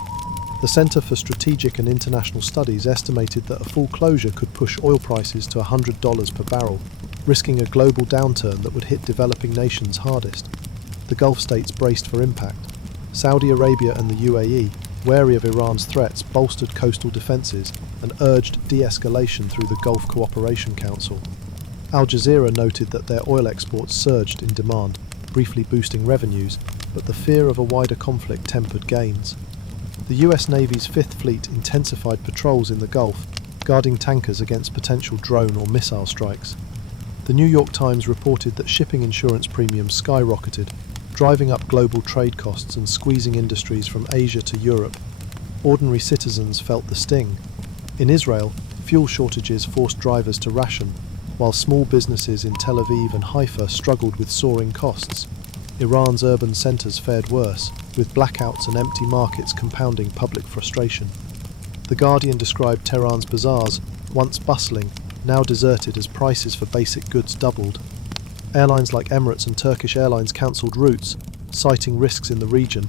The Center for Strategic and International Studies estimated that a full closure could push oil prices to $100 per barrel, risking a global downturn that would hit developing nations hardest. The Gulf states braced for impact. Saudi Arabia and the UAE, wary of Iran's threats, bolstered coastal defences and urged de-escalation through the Gulf Cooperation Council. Al Jazeera noted that their oil exports surged in demand, briefly boosting revenues, but the fear of a wider conflict tempered gains. The US Navy's Fifth Fleet intensified patrols in the Gulf, guarding tankers against potential drone or missile strikes. The New York Times reported that shipping insurance premiums skyrocketed, driving up global trade costs and squeezing industries from Asia to Europe. Ordinary citizens felt the sting. In Israel, fuel shortages forced drivers to ration, while small businesses in Tel Aviv and Haifa struggled with soaring costs. Iran's urban centres fared worse, with blackouts and empty markets compounding public frustration. The Guardian described Tehran's bazaars, once bustling, now deserted as prices for basic goods doubled. Airlines like Emirates and Turkish Airlines cancelled routes, citing risks in the region,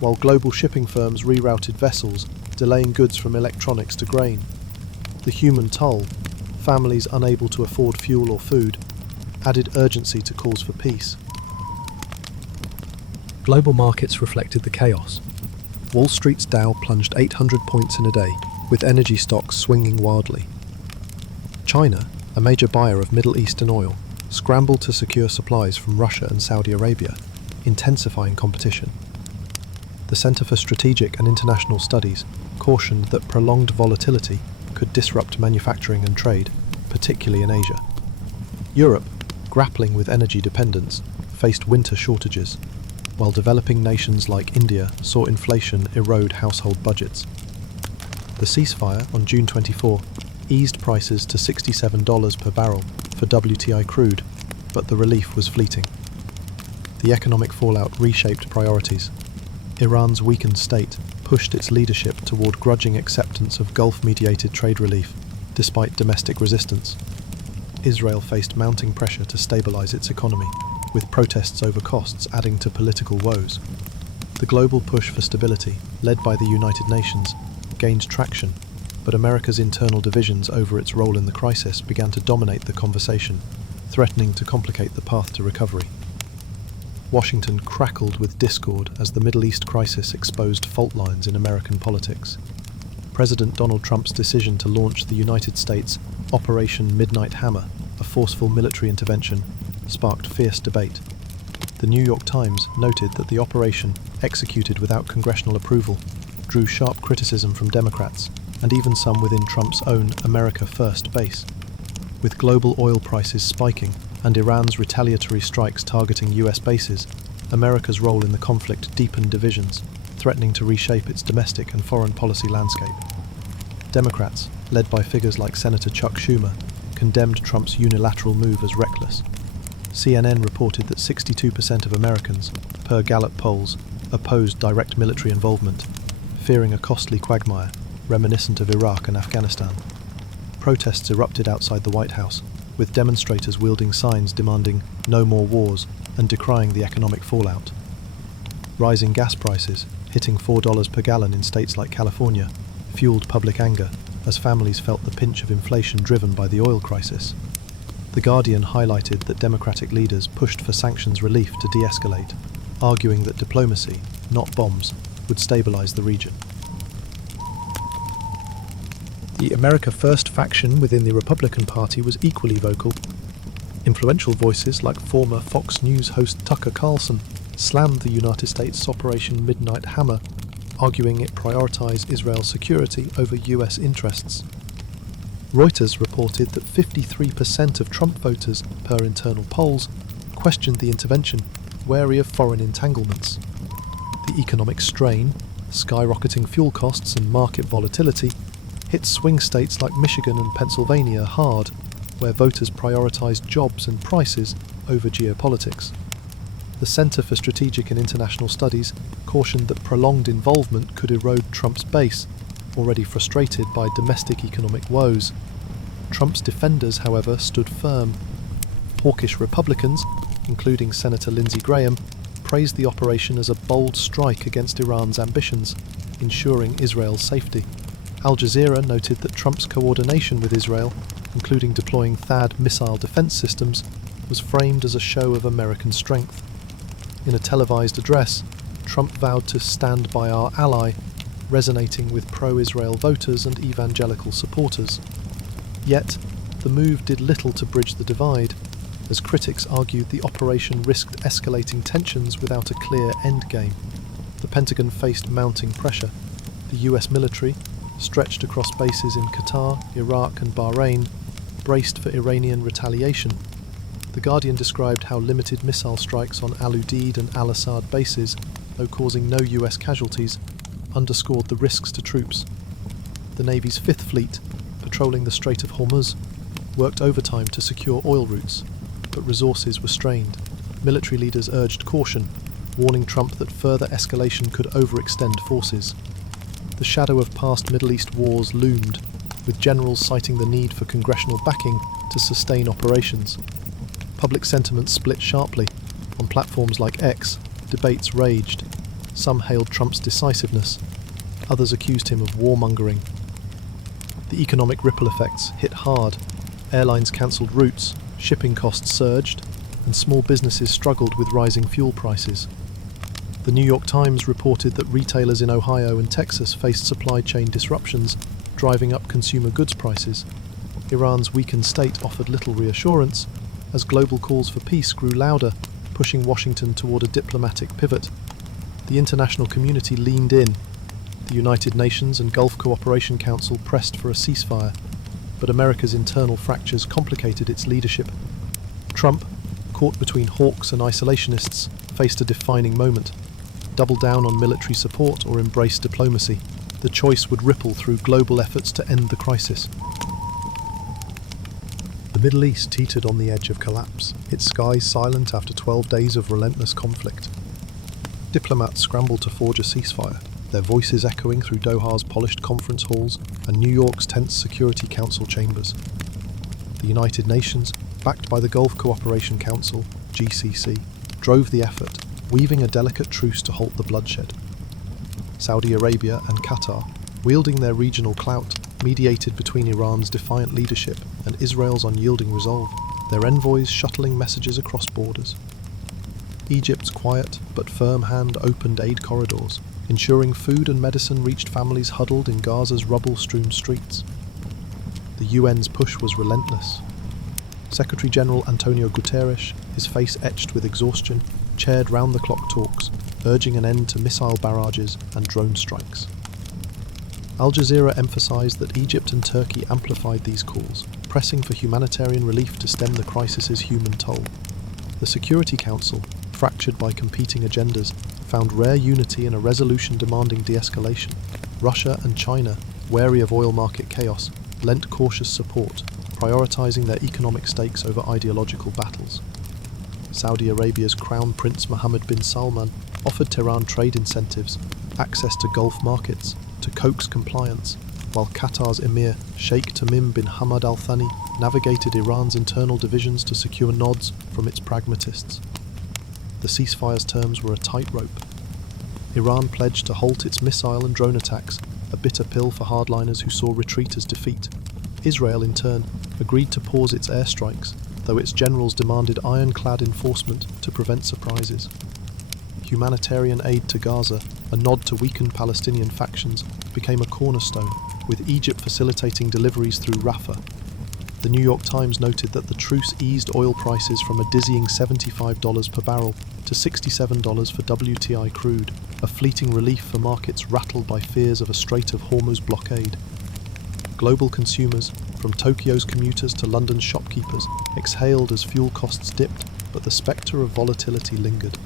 while global shipping firms rerouted vessels, delaying goods from electronics to grain. The human toll, families unable to afford fuel or food, added urgency to calls for peace. Global markets reflected the chaos. Wall Street's Dow plunged 800 points in a day, with energy stocks swinging wildly. China, a major buyer of Middle Eastern oil, scrambled to secure supplies from Russia and Saudi Arabia, intensifying competition. The Center for Strategic and International Studies cautioned that prolonged volatility could disrupt manufacturing and trade, particularly in Asia. Europe, grappling with energy dependence, faced winter shortages, while developing nations like India saw inflation erode household budgets. The ceasefire on June 24 eased prices to $67 per barrel for WTI crude, but the relief was fleeting. The economic fallout reshaped priorities. Iran's weakened state pushed its leadership toward grudging acceptance of Gulf-mediated trade relief, despite domestic resistance. Israel faced mounting pressure to stabilize its economy, with protests over costs adding to political woes. The global push for stability, led by the United Nations, gained traction, but America's internal divisions over its role in the crisis began to dominate the conversation, threatening to complicate the path to recovery. Washington crackled with discord as the Middle East crisis exposed fault lines in American politics. President Donald Trump's decision to launch the United States Operation Midnight Hammer, a forceful military intervention, sparked fierce debate. The New York Times noted that the operation, executed without congressional approval, drew sharp criticism from Democrats, and even some within Trump's own America First base. With global oil prices spiking and Iran's retaliatory strikes targeting US bases, America's role in the conflict deepened divisions, threatening to reshape its domestic and foreign policy landscape. Democrats, led by figures like Senator Chuck Schumer, condemned Trump's unilateral move as reckless. CNN reported that 62% of Americans, per Gallup polls, opposed direct military involvement, fearing a costly quagmire reminiscent of Iraq and Afghanistan. Protests erupted outside the White House, with demonstrators wielding signs demanding no more wars and decrying the economic fallout. Rising gas prices, hitting $4 per gallon in states like California, fueled public anger as families felt the pinch of inflation driven by the oil crisis. The Guardian highlighted that Democratic leaders pushed for sanctions relief to de-escalate, arguing that diplomacy, not bombs, would stabilize the region. The America First faction within the Republican Party was equally vocal. Influential voices like former Fox News host Tucker Carlson slammed the United States Operation Midnight Hammer, arguing it prioritized Israel's security over US interests. Reuters reported that 53% of Trump voters, per internal polls, questioned the intervention, wary of foreign entanglements. The economic strain, skyrocketing fuel costs and market volatility hit swing states like Michigan and Pennsylvania hard, where voters prioritized jobs and prices over geopolitics. The Center for Strategic and International Studies cautioned that prolonged involvement could erode Trump's base, already frustrated by domestic economic woes. Trump's defenders, however, stood firm. Hawkish Republicans, including Senator Lindsey Graham, praised the operation as a bold strike against Iran's ambitions, ensuring Israel's safety. Al Jazeera noted that Trump's coordination with Israel, including deploying THAAD missile defense systems, was framed as a show of American strength. In a televised address, Trump vowed to stand by our ally, resonating with pro-Israel voters and evangelical supporters. Yet, the move did little to bridge the divide, as critics argued the operation risked escalating tensions without a clear endgame. The Pentagon faced mounting pressure. The US military, stretched across bases in Qatar, Iraq and Bahrain, braced for Iranian retaliation. The Guardian described how limited missile strikes on Al Udeid and Al Assad bases, though causing no US casualties, underscored the risks to troops. The Navy's Fifth Fleet, patrolling the Strait of Hormuz, worked overtime to secure oil routes, but resources were strained. Military leaders urged caution, warning Trump that further escalation could overextend forces. The shadow of past Middle East wars loomed, with generals citing the need for congressional backing to sustain operations. Public sentiment split sharply. On platforms like X, debates raged. Some hailed Trump's decisiveness. Others accused him of warmongering. The economic ripple effects hit hard. Airlines cancelled routes, shipping costs surged, and small businesses struggled with rising fuel prices. The New York Times reported that retailers in Ohio and Texas faced supply chain disruptions, driving up consumer goods prices. Iran's weakened state offered little reassurance, as global calls for peace grew louder, pushing Washington toward a diplomatic pivot. The international community leaned in. The United Nations and Gulf Cooperation Council pressed for a ceasefire, but America's internal fractures complicated its leadership. Trump, caught between hawks and isolationists, faced a defining moment. Double down on military support or embrace diplomacy. The choice would ripple through global efforts to end the crisis. The Middle East teetered on the edge of collapse, its skies silent after 12 days of relentless conflict. Diplomats scrambled to forge a ceasefire, their voices echoing through Doha's polished conference halls and New York's tense Security Council chambers. The United Nations, backed by the Gulf Cooperation Council, GCC, drove the effort, weaving a delicate truce to halt the bloodshed. Saudi Arabia and Qatar, wielding their regional clout, mediated between Iran's defiant leadership and Israel's unyielding resolve, their envoys shuttling messages across borders. Egypt's quiet but firm hand opened aid corridors, ensuring food and medicine reached families huddled in Gaza's rubble-strewn streets. The UN's push was relentless. Secretary-General Antonio Guterres, his face etched with exhaustion, chaired round-the-clock talks, urging an end to missile barrages and drone strikes. Al Jazeera emphasized that Egypt and Turkey amplified these calls, pressing for humanitarian relief to stem the crisis's human toll. The Security Council, fractured by competing agendas, found rare unity in a resolution demanding de-escalation. Russia and China, wary of oil market chaos, lent cautious support, prioritizing their economic stakes over ideological battles. Saudi Arabia's Crown Prince Mohammed bin Salman offered Tehran trade incentives, access to Gulf markets, to coax compliance, while Qatar's Emir Sheikh Tamim bin Hamad Al Thani navigated Iran's internal divisions to secure nods from its pragmatists. The ceasefire's terms were a tightrope. Iran pledged to halt its missile and drone attacks, a bitter pill for hardliners who saw retreat as defeat. Israel, in turn, agreed to pause its airstrikes, though its generals demanded ironclad enforcement to prevent surprises. Humanitarian aid to Gaza, a nod to weakened Palestinian factions, became a cornerstone, with Egypt facilitating deliveries through Rafah. The New York Times noted that the truce eased oil prices from a dizzying $75 per barrel to $67 for WTI crude, a fleeting relief for markets rattled by fears of a Strait of Hormuz blockade. Global consumers, from Tokyo's commuters to London's shopkeepers, exhaled as fuel costs dipped, but the spectre of volatility lingered.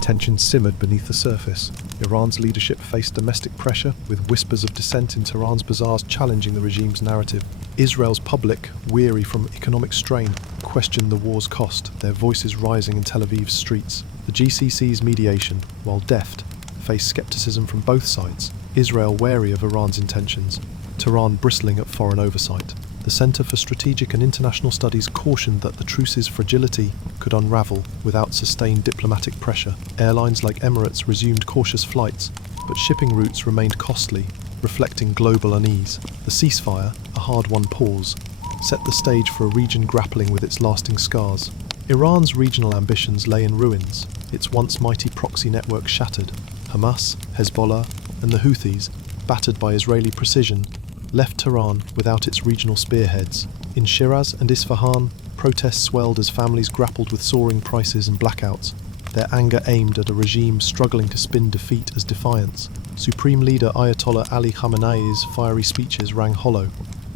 Tensions simmered beneath the surface. Iran's leadership faced domestic pressure, with whispers of dissent in Tehran's bazaars challenging the regime's narrative. Israel's public, weary from economic strain, questioned the war's cost, their voices rising in Tel Aviv's streets. The GCC's mediation, while deft, faced skepticism from both sides, Israel wary of Iran's intentions, Tehran bristling at foreign oversight. The Center for Strategic and International Studies cautioned that the truce's fragility could unravel without sustained diplomatic pressure. Airlines like Emirates resumed cautious flights, but shipping routes remained costly, reflecting global unease. The ceasefire, a hard-won pause, set the stage for a region grappling with its lasting scars. Iran's regional ambitions lay in ruins, its once mighty proxy network shattered. Hamas, Hezbollah, and the Houthis, battered by Israeli precision, left Tehran without its regional spearheads. In Shiraz and Isfahan, protests swelled as families grappled with soaring prices and blackouts, their anger aimed at a regime struggling to spin defeat as defiance. Supreme Leader Ayatollah Ali Khamenei's fiery speeches rang hollow,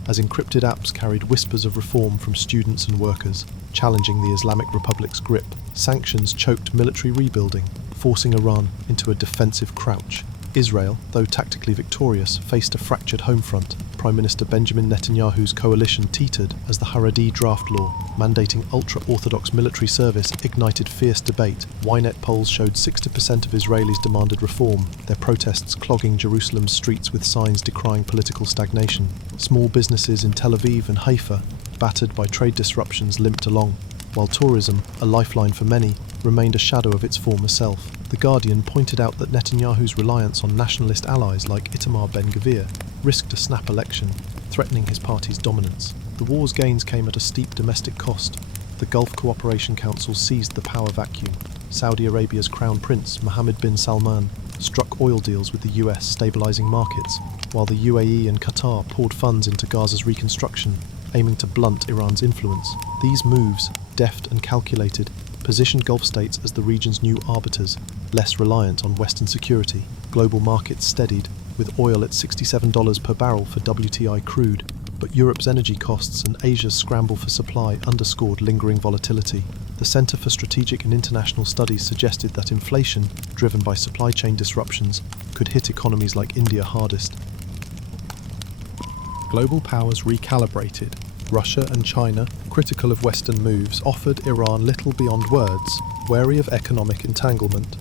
as encrypted apps carried whispers of reform from students and workers, challenging the Islamic Republic's grip. Sanctions choked military rebuilding, forcing Iran into a defensive crouch. Israel, though tactically victorious, faced a fractured home front. Prime Minister Benjamin Netanyahu's coalition teetered as the Haredi draft law, mandating ultra-Orthodox military service, ignited fierce debate. Ynet polls showed 60% of Israelis demanded reform, their protests clogging Jerusalem's streets with signs decrying political stagnation. Small businesses in Tel Aviv and Haifa, battered by trade disruptions, limped along, while tourism, a lifeline for many, remained a shadow of its former self. The Guardian pointed out that Netanyahu's reliance on nationalist allies like Itamar Ben-Gvir risked a snap election, threatening his party's dominance. The war's gains came at a steep domestic cost. The Gulf Cooperation Council seized the power vacuum. Saudi Arabia's Crown Prince, Mohammed bin Salman, struck oil deals with the US, stabilizing markets, while the UAE and Qatar poured funds into Gaza's reconstruction, aiming to blunt Iran's influence. These moves, deft and calculated, positioned Gulf states as the region's new arbiters, less reliant on Western security. Global markets steadied, with oil at $67 per barrel for WTI crude, but Europe's energy costs and Asia's scramble for supply underscored lingering volatility. The Centre for Strategic and International Studies suggested that inflation, driven by supply chain disruptions, could hit economies like India hardest. Global powers recalibrated. Russia and China, critical of Western moves, offered Iran little beyond words, wary of economic entanglement.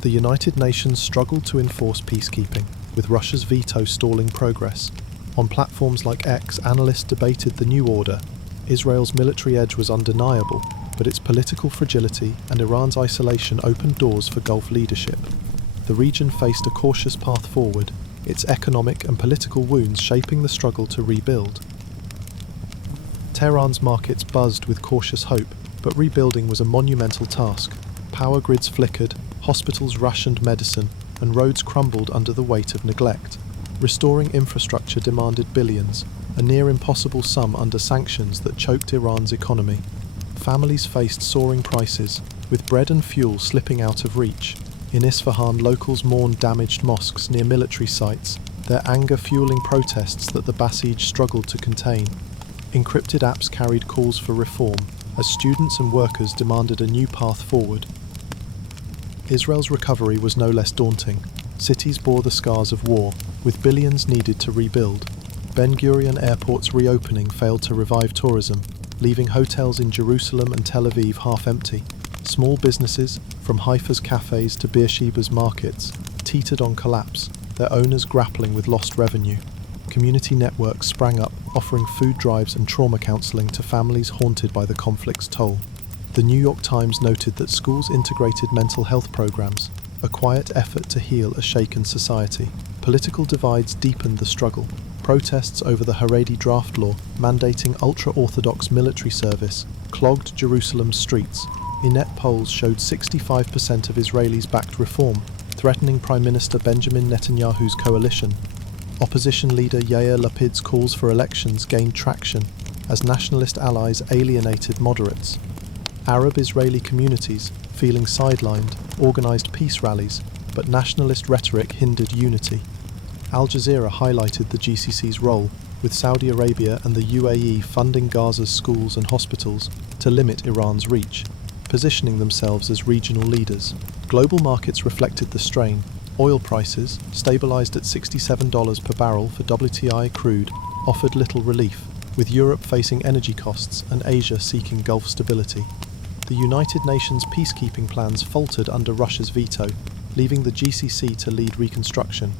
The United Nations struggled to enforce peacekeeping, with Russia's veto stalling progress. On platforms like X, analysts debated the new order. Israel's military edge was undeniable, but its political fragility and Iran's isolation opened doors for Gulf leadership. The region faced a cautious path forward, its economic and political wounds shaping the struggle to rebuild. Tehran's markets buzzed with cautious hope, but rebuilding was a monumental task. Power grids flickered, hospitals rationed medicine, and roads crumbled under the weight of neglect. Restoring infrastructure demanded billions, a near impossible sum under sanctions that choked Iran's economy. Families faced soaring prices, with bread and fuel slipping out of reach. In Isfahan, locals mourned damaged mosques near military sites, their anger fueling protests that the Basij struggled to contain. Encrypted apps carried calls for reform, as students and workers demanded a new path forward. Israel's recovery was no less daunting. Cities bore the scars of war, with billions needed to rebuild. Ben Gurion Airport's reopening failed to revive tourism, leaving hotels in Jerusalem and Tel Aviv half empty. Small businesses, from Haifa's cafes to Beersheba's markets, teetered on collapse, their owners grappling with lost revenue. Community networks sprang up, offering food drives and trauma counselling to families haunted by the conflict's toll. The New York Times noted that schools integrated mental health programs, a quiet effort to heal a shaken society. Political divides deepened the struggle. Protests over the Haredi draft law, mandating ultra-Orthodox military service, clogged Jerusalem's streets. Inet polls showed 65% of Israelis backed reform, threatening Prime Minister Benjamin Netanyahu's coalition. Opposition leader Yair Lapid's calls for elections gained traction as nationalist allies alienated moderates. Arab-Israeli communities, feeling sidelined, organised peace rallies, but nationalist rhetoric hindered unity. Al Jazeera highlighted the GCC's role, with Saudi Arabia and the UAE funding Gaza's schools and hospitals to limit Iran's reach, positioning themselves as regional leaders. Global markets reflected the strain. Oil prices, stabilised at $67 per barrel for WTI crude, offered little relief, with Europe facing energy costs and Asia seeking Gulf stability. The United Nations peacekeeping plans faltered under Russia's veto, leaving the GCC to lead reconstruction.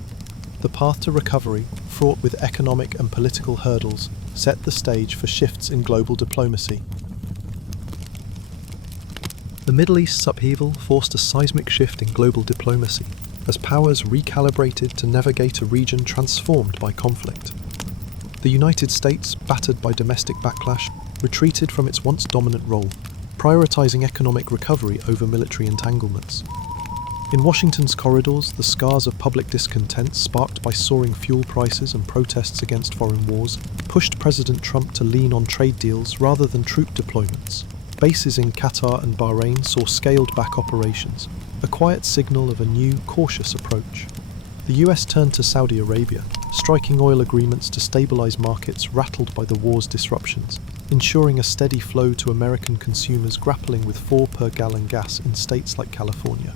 The path to recovery, fraught with economic and political hurdles, set the stage for shifts in global diplomacy. The Middle East's upheaval forced a seismic shift in global diplomacy, as powers recalibrated to navigate a region transformed by conflict. The United States, battered by domestic backlash, retreated from its once dominant role, prioritizing economic recovery over military entanglements. In Washington's corridors, the scars of public discontent sparked by soaring fuel prices and protests against foreign wars pushed President Trump to lean on trade deals rather than troop deployments. Bases in Qatar and Bahrain saw scaled-back operations, a quiet signal of a new, cautious approach. The US turned to Saudi Arabia, striking oil agreements to stabilize markets rattled by the war's disruptions, ensuring a steady flow to American consumers grappling with $4 per gallon gas in states like California.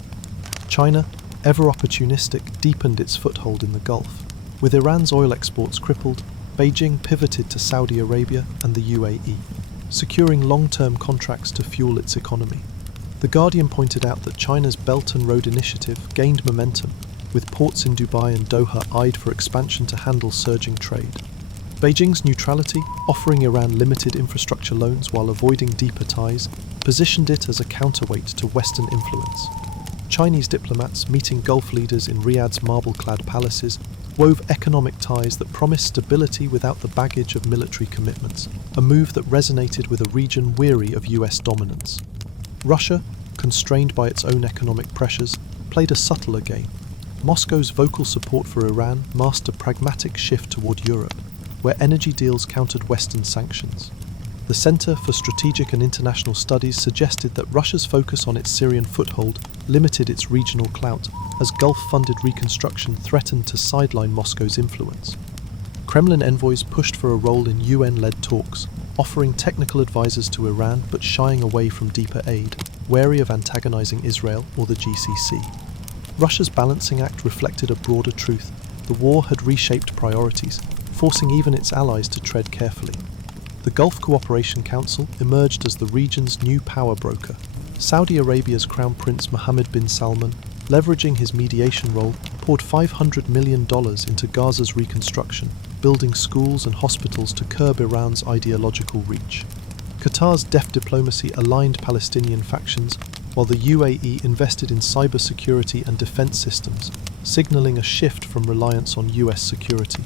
China, ever opportunistic, deepened its foothold in the Gulf. With Iran's oil exports crippled, Beijing pivoted to Saudi Arabia and the UAE, securing long-term contracts to fuel its economy. The Guardian pointed out that China's Belt and Road Initiative gained momentum, with ports in Dubai and Doha eyed for expansion to handle surging trade. Beijing's neutrality, offering Iran limited infrastructure loans while avoiding deeper ties, positioned it as a counterweight to Western influence. Chinese diplomats, meeting Gulf leaders in Riyadh's marble-clad palaces, wove economic ties that promised stability without the baggage of military commitments, a move that resonated with a region weary of US dominance. Russia, constrained by its own economic pressures, played a subtler game. Moscow's vocal support for Iran masked a pragmatic shift toward Europe, where energy deals countered Western sanctions. The Centre for Strategic and International Studies suggested that Russia's focus on its Syrian foothold limited its regional clout, as Gulf-funded reconstruction threatened to sideline Moscow's influence. Kremlin envoys pushed for a role in UN-led talks, offering technical advisors to Iran but shying away from deeper aid, wary of antagonizing Israel or the GCC. Russia's balancing act reflected a broader truth. The war had reshaped priorities, forcing even its allies to tread carefully. The Gulf Cooperation Council emerged as the region's new power broker. Saudi Arabia's Crown Prince Mohammed bin Salman, leveraging his mediation role, poured $500 million into Gaza's reconstruction, building schools and hospitals to curb Iran's ideological reach. Qatar's deft diplomacy aligned Palestinian factions, while the UAE invested in cybersecurity and defense systems, signaling a shift from reliance on US security.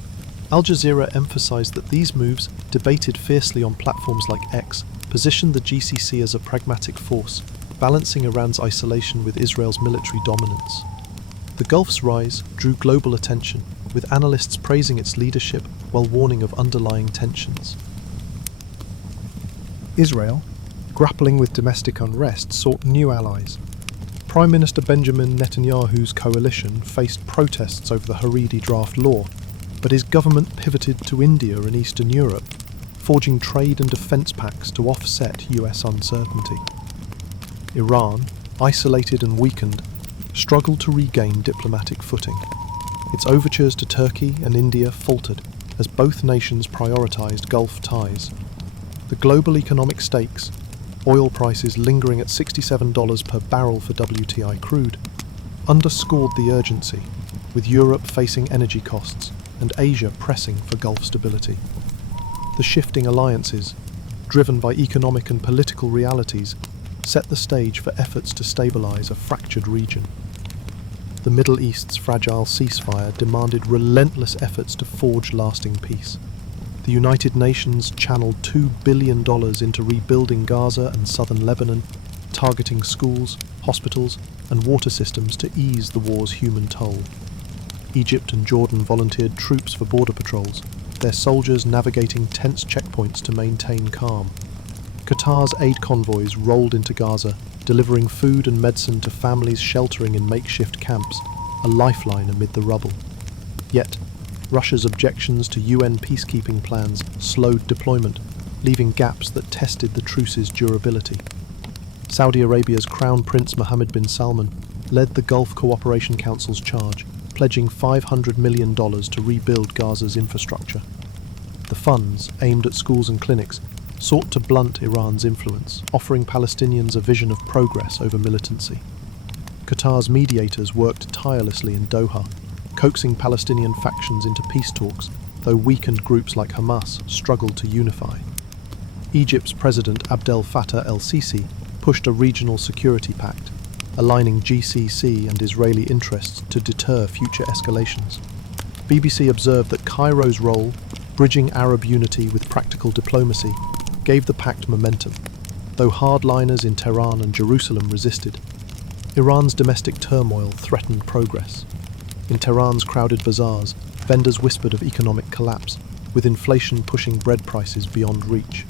Al Jazeera emphasized that these moves, debated fiercely on platforms like X, positioned the GCC as a pragmatic force, balancing Iran's isolation with Israel's military dominance. The Gulf's rise drew global attention, with analysts praising its leadership while warning of underlying tensions. Israel, grappling with domestic unrest, sought new allies. Prime Minister Benjamin Netanyahu's coalition faced protests over the Haredi draft law, but his government pivoted to India and Eastern Europe, forging trade and defense pacts to offset US uncertainty. Iran, isolated and weakened, struggled to regain diplomatic footing. Its overtures to Turkey and India faltered as both nations prioritized Gulf ties. The global economic stakes, oil prices lingering at $67 per barrel for WTI crude, underscored the urgency, with Europe facing energy costs and Asia pressing for Gulf stability. The shifting alliances, driven by economic and political realities, set the stage for efforts to stabilize a fractured region. The Middle East's fragile ceasefire demanded relentless efforts to forge lasting peace. The United Nations channeled $2 billion into rebuilding Gaza and southern Lebanon, targeting schools, hospitals, and water systems to ease the war's human toll. Egypt and Jordan volunteered troops for border patrols, their soldiers navigating tense checkpoints to maintain calm. Qatar's aid convoys rolled into Gaza, delivering food and medicine to families sheltering in makeshift camps, a lifeline amid the rubble. Yet, Russia's objections to UN peacekeeping plans slowed deployment, leaving gaps that tested the truce's durability. Saudi Arabia's Crown Prince Mohammed bin Salman led the Gulf Cooperation Council's charge, pledging $500 million to rebuild Gaza's infrastructure. The funds, aimed at schools and clinics, sought to blunt Iran's influence, offering Palestinians a vision of progress over militancy. Qatar's mediators worked tirelessly in Doha, coaxing Palestinian factions into peace talks, though weakened groups like Hamas struggled to unify. Egypt's President Abdel Fattah el-Sisi pushed a regional security pact, aligning GCC and Israeli interests to deter future escalations. BBC observed that Cairo's role, bridging Arab unity with practical diplomacy, gave the pact momentum, though hardliners in Tehran and Jerusalem resisted. Iran's domestic turmoil threatened progress. In Tehran's crowded bazaars, vendors whispered of economic collapse, with inflation pushing bread prices beyond reach.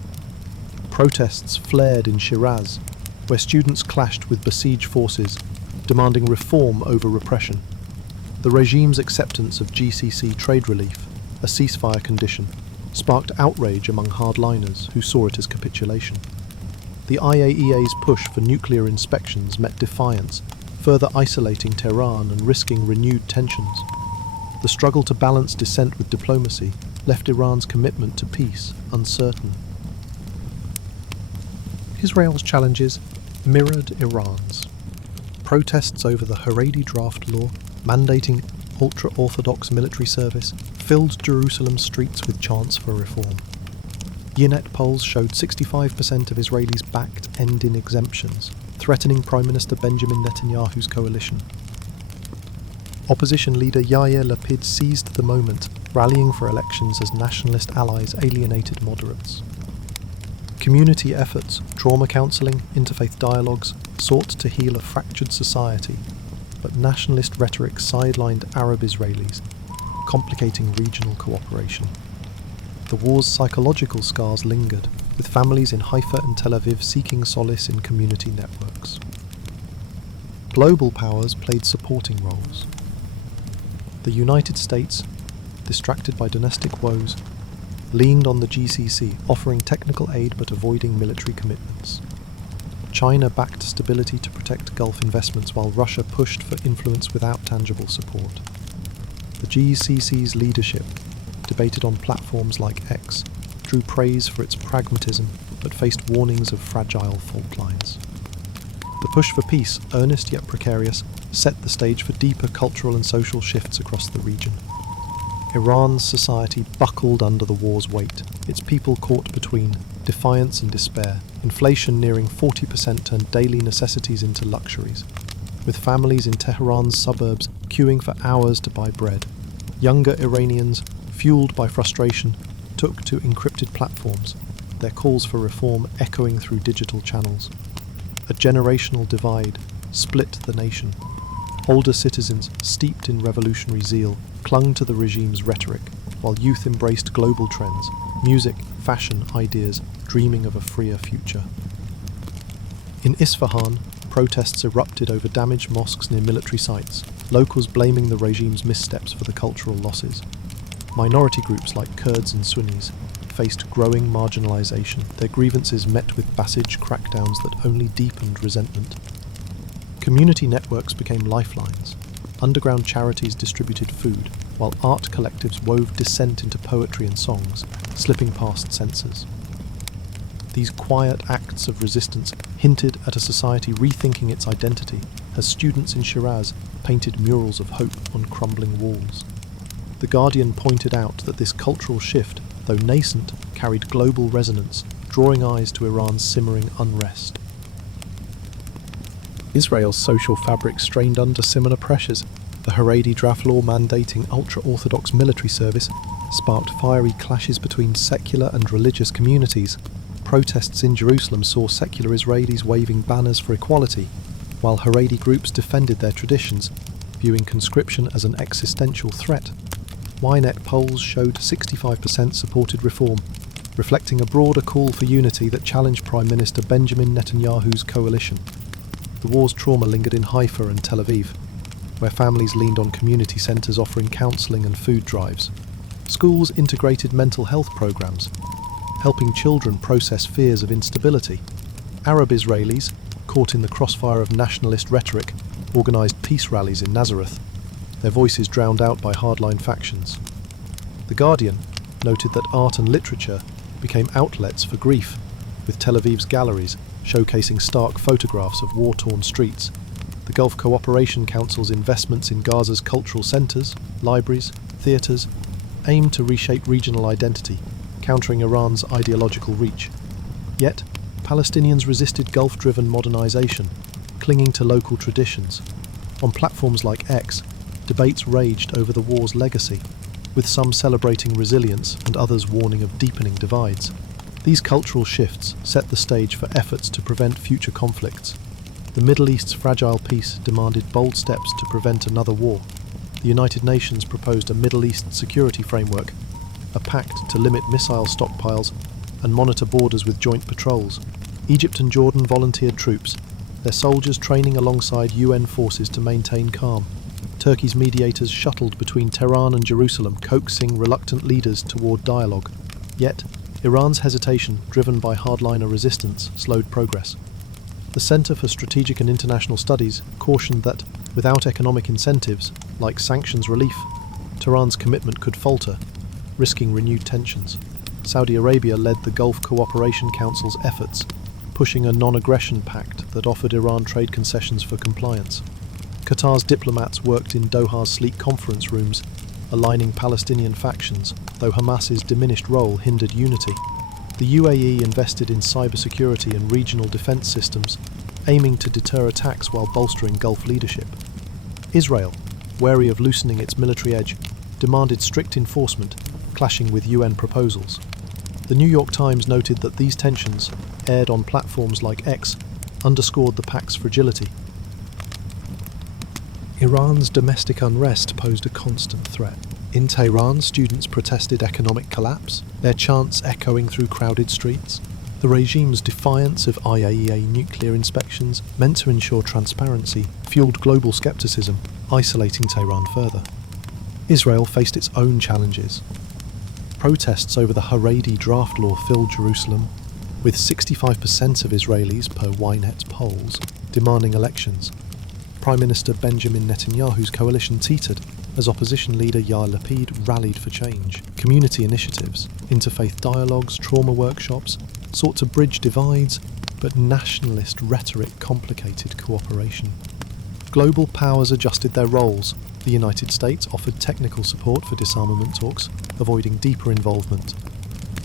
Protests flared in Shiraz, where students clashed with besieged forces, demanding reform over repression. The regime's acceptance of GCC trade relief, a ceasefire condition, sparked outrage among hardliners who saw it as capitulation. The IAEA's push for nuclear inspections met defiance, further isolating Tehran and risking renewed tensions. The struggle to balance dissent with diplomacy left Iran's commitment to peace uncertain. Israel's challenges mirrored Iran's. Protests over the Haredi draft law, mandating ultra-Orthodox military service, filled Jerusalem's streets with chants for reform. Ynet polls showed 65% of Israelis backed end-in exemptions, threatening Prime Minister Benjamin Netanyahu's coalition. Opposition leader Yair Lapid seized the moment, rallying for elections as nationalist allies alienated moderates. Community efforts, trauma counselling, interfaith dialogues sought to heal a fractured society, but nationalist rhetoric sidelined Arab Israelis, complicating regional cooperation. The war's psychological scars lingered, with families in Haifa and Tel Aviv seeking solace in community networks. Global powers played supporting roles. The United States, distracted by domestic woes, leaned on the GCC, offering technical aid but avoiding military commitments. China backed stability to protect Gulf investments while Russia pushed for influence without tangible support. The GCC's leadership, debated on platforms like X, drew praise for its pragmatism but faced warnings of fragile fault lines. The push for peace, earnest yet precarious, set the stage for deeper cultural and social shifts across the region. Iran's society buckled under the war's weight, its people caught between defiance and despair. Inflation nearing 40% turned daily necessities into luxuries, with families in Tehran's suburbs queuing for hours to buy bread. Younger Iranians, fueled by frustration, took to encrypted platforms, their calls for reform echoing through digital channels. A generational divide split the nation. Older citizens, steeped in revolutionary zeal, clung to the regime's rhetoric, while youth embraced global trends, music, fashion, ideas, dreaming of a freer future. In Isfahan, protests erupted over damaged mosques near military sites, locals blaming the regime's missteps for the cultural losses. Minority groups like Kurds and Sunnis faced growing marginalization, their grievances met with Basij crackdowns that only deepened resentment. Community networks became lifelines. Underground charities distributed food, while art collectives wove dissent into poetry and songs, slipping past censors. These quiet acts of resistance hinted at a society rethinking its identity, as students in Shiraz painted murals of hope on crumbling walls. The Guardian pointed out that this cultural shift, though nascent, carried global resonance, drawing eyes to Iran's simmering unrest. Israel's social fabric strained under similar pressures. The Haredi draft law mandating ultra-Orthodox military service sparked fiery clashes between secular and religious communities. Protests in Jerusalem saw secular Israelis waving banners for equality, while Haredi groups defended their traditions, viewing conscription as an existential threat. WWIII polls showed 65% supported reform, reflecting a broader call for unity that challenged Prime Minister Benjamin Netanyahu's coalition. The war's trauma lingered in Haifa and Tel Aviv, where families leaned on community centres offering counselling and food drives. Schools integrated mental health programmes, helping children process fears of instability. Arab Israelis, caught in the crossfire of nationalist rhetoric, organised peace rallies in Nazareth, their voices drowned out by hardline factions. The Guardian noted that art and literature became outlets for grief, with Tel Aviv's galleries showcasing stark photographs of war-torn streets. The Gulf Cooperation Council's investments in Gaza's cultural centres, libraries, theatres, aimed to reshape regional identity, countering Iran's ideological reach. Yet, Palestinians resisted Gulf-driven modernisation, clinging to local traditions. On platforms like X, debates raged over the war's legacy, with some celebrating resilience and others warning of deepening divides. These cultural shifts set the stage for efforts to prevent future conflicts. The Middle East's fragile peace demanded bold steps to prevent another war. The United Nations proposed a Middle East security framework, a pact to limit missile stockpiles and monitor borders with joint patrols. Egypt and Jordan volunteered troops, their soldiers training alongside UN forces to maintain calm. Turkey's mediators shuttled between Tehran and Jerusalem, coaxing reluctant leaders toward dialogue. Yet, Iran's hesitation, driven by hardliner resistance, slowed progress. The Center for Strategic and International Studies cautioned that, without economic incentives, like sanctions relief, Tehran's commitment could falter, risking renewed tensions. Saudi Arabia led the Gulf Cooperation Council's efforts, pushing a non-aggression pact that offered Iran trade concessions for compliance. Qatar's diplomats worked in Doha's sleek conference rooms, aligning Palestinian factions, though Hamas's diminished role hindered unity. The UAE invested in cybersecurity and regional defense systems, aiming to deter attacks while bolstering Gulf leadership. Israel, wary of loosening its military edge, demanded strict enforcement, clashing with UN proposals. The New York Times noted that these tensions, aired on platforms like X, underscored the pact's fragility. Iran's domestic unrest posed a constant threat. In Tehran, students protested economic collapse, their chants echoing through crowded streets. The regime's defiance of IAEA nuclear inspections, meant to ensure transparency, fueled global skepticism, isolating Tehran further. Israel faced its own challenges. Protests over the Haredi draft law filled Jerusalem, with 65% of Israelis, per Ynet polls, demanding elections. Prime Minister Benjamin Netanyahu's coalition teetered as opposition leader Yair Lapid rallied for change. Community initiatives, interfaith dialogues, trauma workshops sought to bridge divides, but nationalist rhetoric complicated cooperation. Global powers adjusted their roles. The United States offered technical support for disarmament talks, avoiding deeper involvement.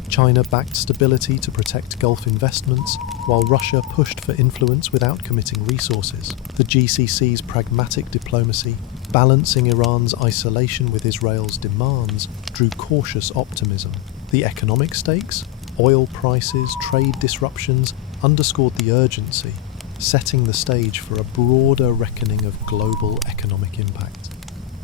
China backed stability to protect Gulf investments, while Russia pushed for influence without committing resources. The GCC's pragmatic diplomacy, balancing Iran's isolation with Israel's demands, drew cautious optimism. The economic stakes, oil prices, trade disruptions, underscored the urgency, setting the stage for a broader reckoning of global economic impact.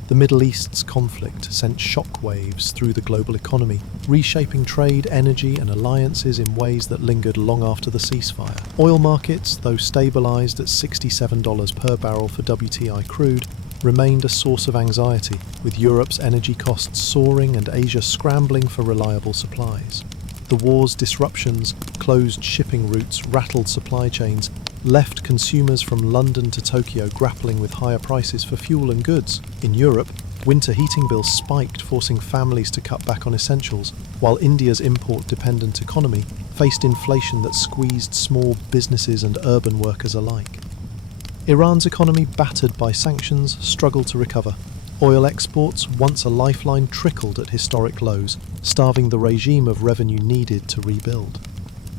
The Middle East's conflict sent shockwaves through the global economy, reshaping trade, energy and alliances in ways that lingered long after the ceasefire. Oil markets, though stabilised at $67 per barrel for WTI crude, remained a source of anxiety, with Europe's energy costs soaring and Asia scrambling for reliable supplies. The war's disruptions, closed shipping routes, rattled supply chains, left consumers from London to Tokyo grappling with higher prices for fuel and goods. In Europe, winter heating bills spiked, forcing families to cut back on essentials, while India's import-dependent economy faced inflation that squeezed small businesses and urban workers alike. Iran's economy, battered by sanctions, struggled to recover. Oil exports, once a lifeline, trickled at historic lows, starving the regime of revenue needed to rebuild.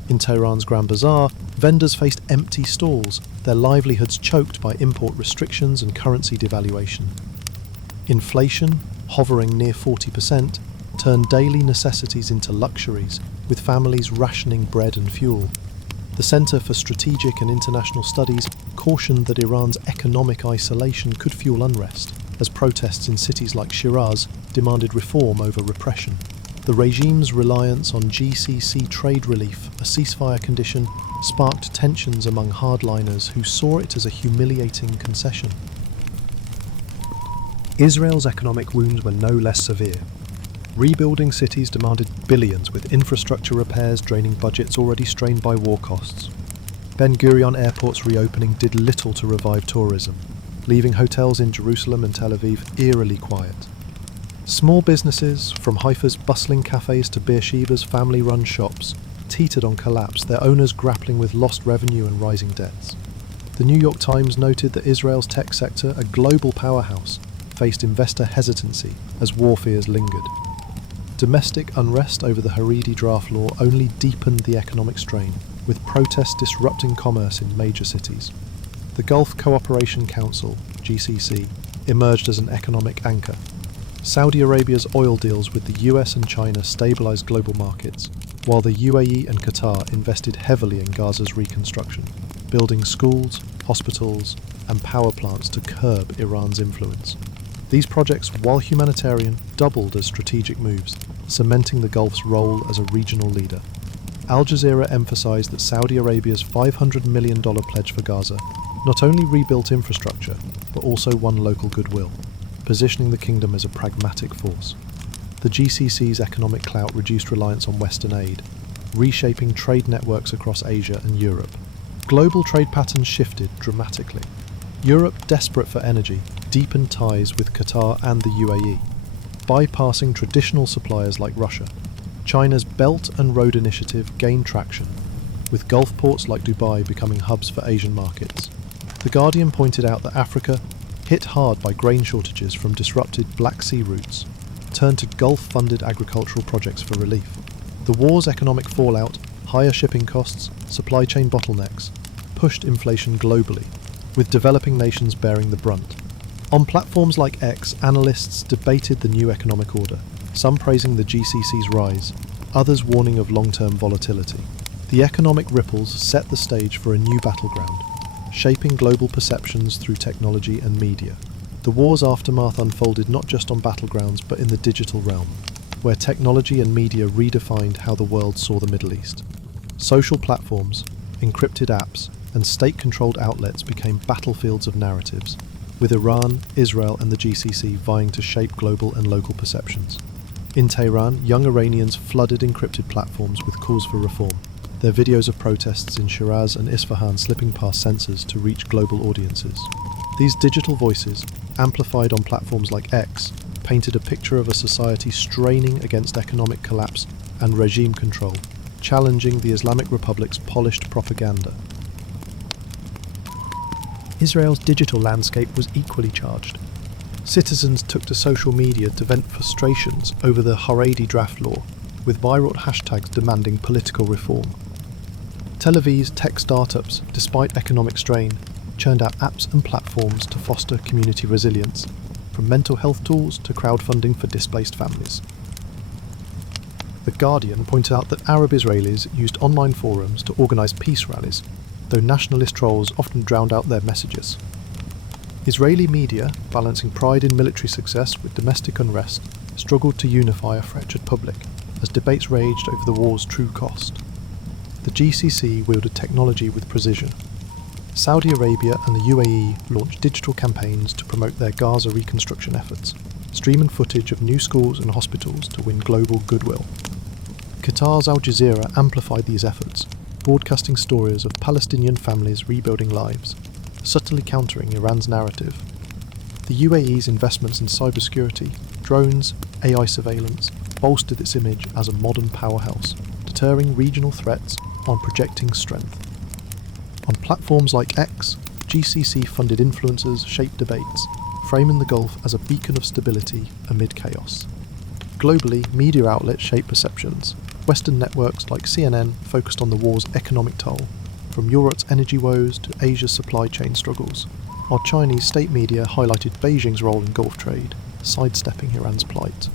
In Tehran's Grand Bazaar, vendors faced empty stalls, their livelihoods choked by import restrictions and currency devaluation. Inflation, hovering near 40%, turned daily necessities into luxuries, with families rationing bread and fuel. The Centre for Strategic and International Studies cautioned that Iran's economic isolation could fuel unrest, as protests in cities like Shiraz demanded reform over repression. The regime's reliance on GCC trade relief, a ceasefire condition, sparked tensions among hardliners who saw it as a humiliating concession. Israel's economic wounds were no less severe. Rebuilding cities demanded billions, with infrastructure repairs draining budgets already strained by war costs. Ben Gurion Airport's reopening did little to revive tourism, leaving hotels in Jerusalem and Tel Aviv eerily quiet. Small businesses, from Haifa's bustling cafes to Beersheba's family-run shops, teetered on collapse, their owners grappling with lost revenue and rising debts. The New York Times noted that Israel's tech sector, a global powerhouse, faced investor hesitancy as war fears lingered. Domestic unrest over the Haredi draft law only deepened the economic strain, with protests disrupting commerce in major cities. The Gulf Cooperation Council, GCC, emerged as an economic anchor. Saudi Arabia's oil deals with the US and China stabilized global markets, while the UAE and Qatar invested heavily in Gaza's reconstruction, building schools, hospitals, and power plants to curb Iran's influence. These projects, while humanitarian, doubled as strategic moves, cementing the Gulf's role as a regional leader. Al Jazeera emphasized that Saudi Arabia's $500 million pledge for Gaza not only rebuilt infrastructure, but also won local goodwill, positioning the kingdom as a pragmatic force. The GCC's economic clout reduced reliance on Western aid, reshaping trade networks across Asia and Europe. Global trade patterns shifted dramatically. Europe, desperate for energy, deepened ties with Qatar and the UAE, bypassing traditional suppliers like Russia. China's Belt and Road Initiative gained traction, with Gulf ports like Dubai becoming hubs for Asian markets. The Guardian pointed out that Africa, hit hard by grain shortages from disrupted Black Sea routes, turned to Gulf-funded agricultural projects for relief. The war's economic fallout, higher shipping costs, supply chain bottlenecks, pushed inflation globally, with developing nations bearing the brunt. On platforms like X, analysts debated the new economic order, some praising the GCC's rise, others warning of long-term volatility. The economic ripples set the stage for a new battleground, shaping global perceptions through technology and media. The war's aftermath unfolded not just on battlegrounds but in the digital realm, where technology and media redefined how the world saw the Middle East. Social platforms, encrypted apps, and state-controlled outlets became battlefields of narratives. with Iran, Israel and the GCC vying to shape global and local perceptions. In Tehran, young Iranians flooded encrypted platforms with calls for reform, their videos of protests in Shiraz and Isfahan slipping past censors to reach global audiences. These digital voices, amplified on platforms like X, painted a picture of a society straining against economic collapse and regime control, challenging the Islamic Republic's polished propaganda. Israel's digital landscape was equally charged. Citizens took to social media to vent frustrations over the Haredi draft law, with viral hashtags demanding political reform. Tel Aviv's tech startups, despite economic strain, churned out apps and platforms to foster community resilience, from mental health tools to crowdfunding for displaced families. The Guardian pointed out that Arab Israelis used online forums to organise peace rallies, though nationalist trolls often drowned out their messages. Israeli media, balancing pride in military success with domestic unrest, struggled to unify a fractured public, as debates raged over the war's true cost. The GCC wielded technology with precision. Saudi Arabia and the UAE launched digital campaigns to promote their Gaza reconstruction efforts, streaming footage of new schools and hospitals to win global goodwill. Qatar's Al Jazeera amplified these efforts, broadcasting stories of Palestinian families rebuilding lives, subtly countering Iran's narrative. The UAE's investments in cybersecurity, drones, AI surveillance, bolstered its image as a modern powerhouse, deterring regional threats while projecting strength. On platforms like X, GCC-funded influencers shaped debates, framing the Gulf as a beacon of stability amid chaos. Globally, media outlets shaped perceptions. Western networks like CNN focused on the war's economic toll, from Europe's energy woes to Asia's supply chain struggles, while Chinese state media highlighted Beijing's role in Gulf trade, sidestepping Iran's plight.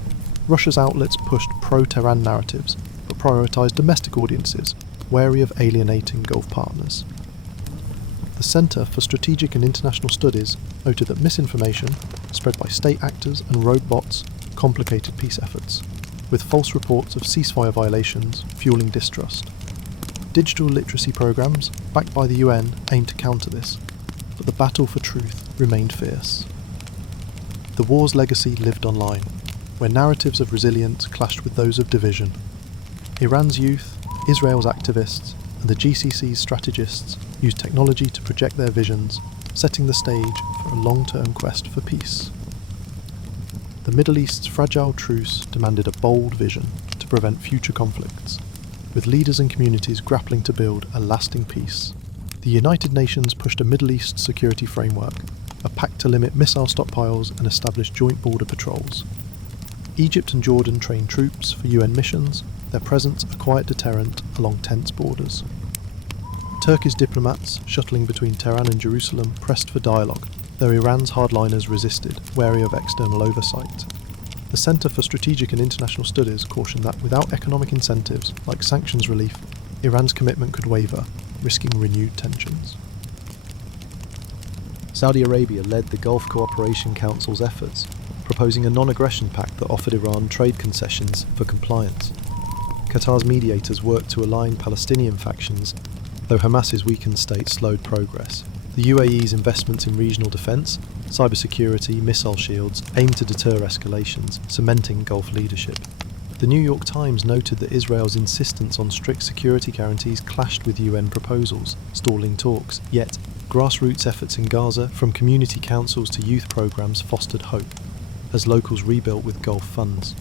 Russia's outlets pushed pro-Tehran narratives, but prioritised domestic audiences, wary of alienating Gulf partners. The Centre for Strategic and International Studies noted that misinformation, spread by state actors and rogue bots, complicated peace efforts, with false reports of ceasefire violations fueling distrust. Digital literacy programmes, backed by the UN, aimed to counter this, but the battle for truth remained fierce. The war's legacy lived online, where narratives of resilience clashed with those of division. Iran's youth, Israel's activists, and the GCC's strategists used technology to project their visions, setting the stage for a long-term quest for peace. The Middle East's fragile truce demanded a bold vision to prevent future conflicts, with leaders and communities grappling to build a lasting peace. The United Nations pushed a Middle East security framework, a pact to limit missile stockpiles and establish joint border patrols. Egypt and Jordan trained troops for UN missions, their presence a quiet deterrent along tense borders. Turkish diplomats, shuttling between Tehran and Jerusalem, pressed for dialogue, though Iran's hardliners resisted, wary of external oversight. The Centre for Strategic and International Studies cautioned that without economic incentives, like sanctions relief, Iran's commitment could waver, risking renewed tensions. Saudi Arabia led the Gulf Cooperation Council's efforts, proposing a non-aggression pact that offered Iran trade concessions for compliance. Qatar's mediators worked to align Palestinian factions, though Hamas's weakened state slowed progress. The UAE's investments in regional defence, cybersecurity, missile shields aimed to deter escalations, cementing Gulf leadership. The New York Times noted that Israel's insistence on strict security guarantees clashed with UN proposals, stalling talks, yet grassroots efforts in Gaza, from community councils to youth programmes, fostered hope, as locals rebuilt with Gulf funds.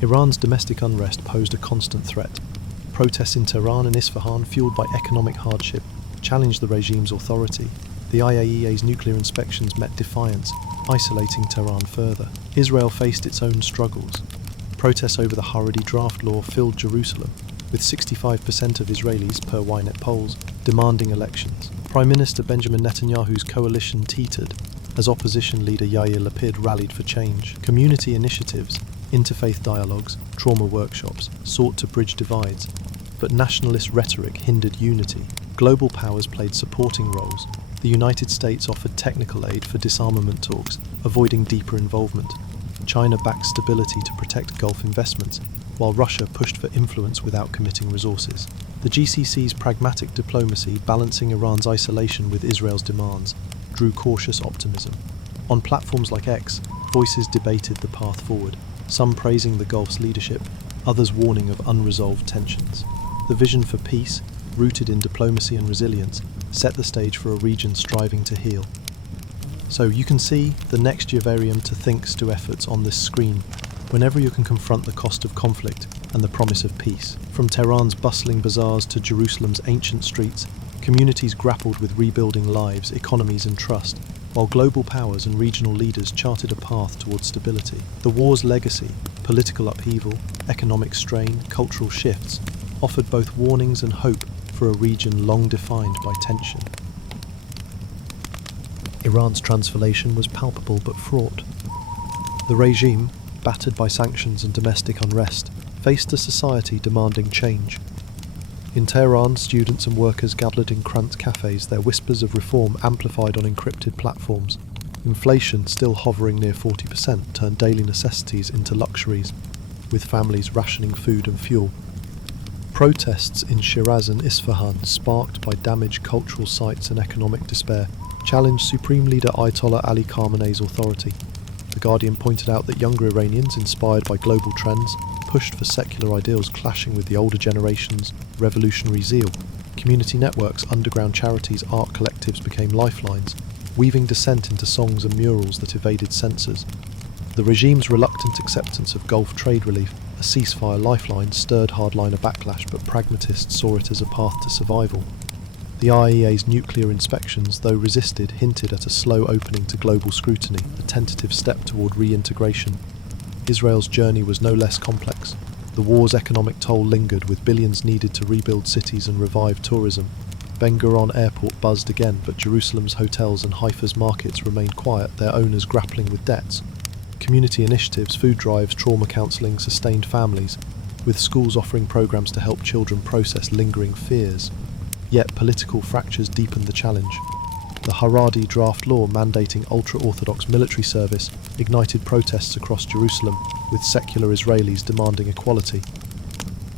Iran's domestic unrest posed a constant threat. Protests in Tehran and Isfahan, fueled by economic hardship, challenged the regime's authority. The IAEA's nuclear inspections met defiance, isolating Tehran further. Israel faced its own struggles. Protests over the Haredi draft law filled Jerusalem, with 65% of Israelis, per Ynet polls, demanding elections. Prime Minister Benjamin Netanyahu's coalition teetered, as opposition leader Yair Lapid rallied for change. Community initiatives, interfaith dialogues, trauma workshops sought to bridge divides, but nationalist rhetoric hindered unity. Global powers played supporting roles. The United States offered technical aid for disarmament talks, avoiding deeper involvement. China backed stability to protect Gulf investments, while Russia pushed for influence without committing resources. The GCC's pragmatic diplomacy, balancing Iran's isolation with Israel's demands, drew cautious optimism. On platforms like X, voices debated the path forward, some praising the Gulf's leadership, others warning of unresolved tensions. The vision for peace, rooted in diplomacy and resilience, set the stage for a region striving to heal. So you can see the next Yavarium to thinks to efforts on this screen whenever you can confront the cost of conflict and the promise of peace. From Tehran's bustling bazaars to Jerusalem's ancient streets, communities grappled with rebuilding lives, economies and trust, while global powers and regional leaders charted a path towards stability. The war's legacy, political upheaval, economic strain, cultural shifts, offered both warnings and hope for a region long defined by tension. Iran's transformation was palpable but fraught. The regime, battered by sanctions and domestic unrest, faced a society demanding change. In Tehran, students and workers gathered in cramped cafes, their whispers of reform amplified on encrypted platforms. Inflation, still hovering near 40%, turned daily necessities into luxuries, with families rationing food and fuel. Protests in Shiraz and Isfahan, sparked by damaged cultural sites and economic despair, challenged Supreme Leader Ayatollah Ali Khamenei's authority. The Guardian pointed out that younger Iranians, inspired by global trends, pushed for secular ideals clashing with the older generation's revolutionary zeal. Community networks, underground charities, art collectives became lifelines, weaving dissent into songs and murals that evaded censors. The regime's reluctant acceptance of Gulf trade relief, a ceasefire lifeline, stirred hardliner backlash, but pragmatists saw it as a path to survival. The IAEA's nuclear inspections, though resisted, hinted at a slow opening to global scrutiny, a tentative step toward reintegration. Israel's journey was no less complex. The war's economic toll lingered, with billions needed to rebuild cities and revive tourism. Ben Gurion Airport buzzed again, but Jerusalem's hotels and Haifa's markets remained quiet, their owners grappling with debts. Community initiatives, food drives, trauma counselling sustained families, with schools offering programs to help children process lingering fears. Yet political fractures deepened the challenge. The Haredi draft law mandating ultra-Orthodox military service ignited protests across Jerusalem, with secular Israelis demanding equality.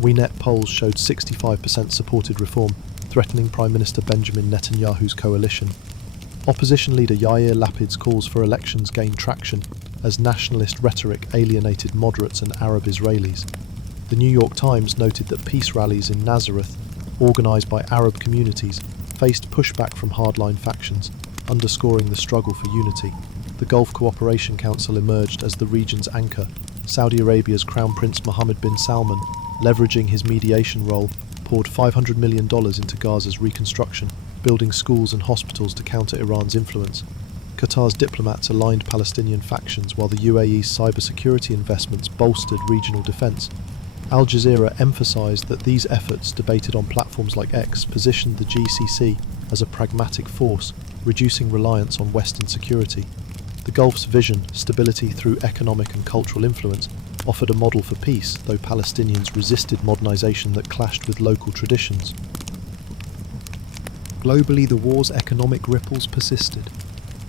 WWIII polls showed 65% supported reform, threatening Prime Minister Benjamin Netanyahu's coalition. Opposition leader Yair Lapid's calls for elections gained traction, as nationalist rhetoric alienated moderates and Arab Israelis. The New York Times noted that peace rallies in Nazareth, organised by Arab communities, faced pushback from hardline factions, underscoring the struggle for unity. The Gulf Cooperation Council emerged as the region's anchor. Saudi Arabia's Crown Prince Mohammed bin Salman, leveraging his mediation role, poured $500 million into Gaza's reconstruction, building schools and hospitals to counter Iran's influence. Qatar's diplomats aligned Palestinian factions, while the UAE's cybersecurity investments bolstered regional defence. Al Jazeera emphasised that these efforts, debated on platforms like X, positioned the GCC as a pragmatic force, reducing reliance on Western security. The Gulf's vision, stability through economic and cultural influence, offered a model for peace, though Palestinians resisted modernisation that clashed with local traditions. Globally, the war's economic ripples persisted.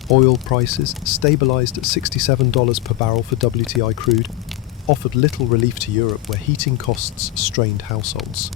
Oil prices, stabilised at $67 per barrel for WTI crude, offered little relief to Europe, where heating costs strained households.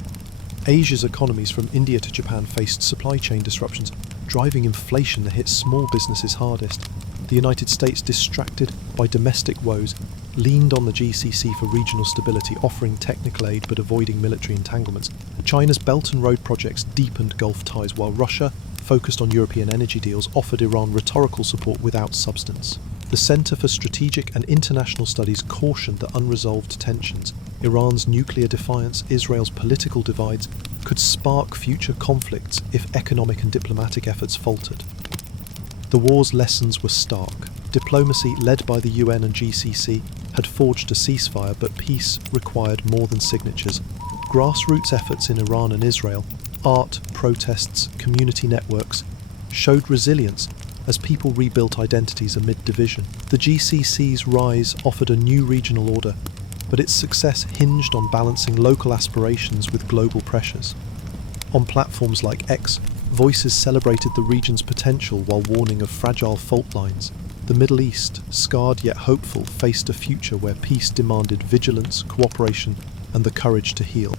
Asia's economies from India to Japan faced supply chain disruptions, driving inflation that hit small businesses hardest. The United States, distracted by domestic woes, leaned on the GCC for regional stability, offering technical aid but avoiding military entanglements. China's Belt and Road projects deepened Gulf ties, while Russia, focused on European energy deals, offered Iran rhetorical support without substance. The Center for Strategic and International Studies cautioned that unresolved tensions, Iran's nuclear defiance, Israel's political divides, could spark future conflicts if economic and diplomatic efforts faltered. The war's lessons were stark. Diplomacy, led by the UN and GCC, had forged a ceasefire, but peace required more than signatures. Grassroots efforts in Iran and Israel, art, protests, community networks, showed resilience as people rebuilt identities amid division. The GCC's rise offered a new regional order, but its success hinged on balancing local aspirations with global pressures. On platforms like X, voices celebrated the region's potential while warning of fragile fault lines. The Middle East, scarred yet hopeful, faced a future where peace demanded vigilance, cooperation, and the courage to heal.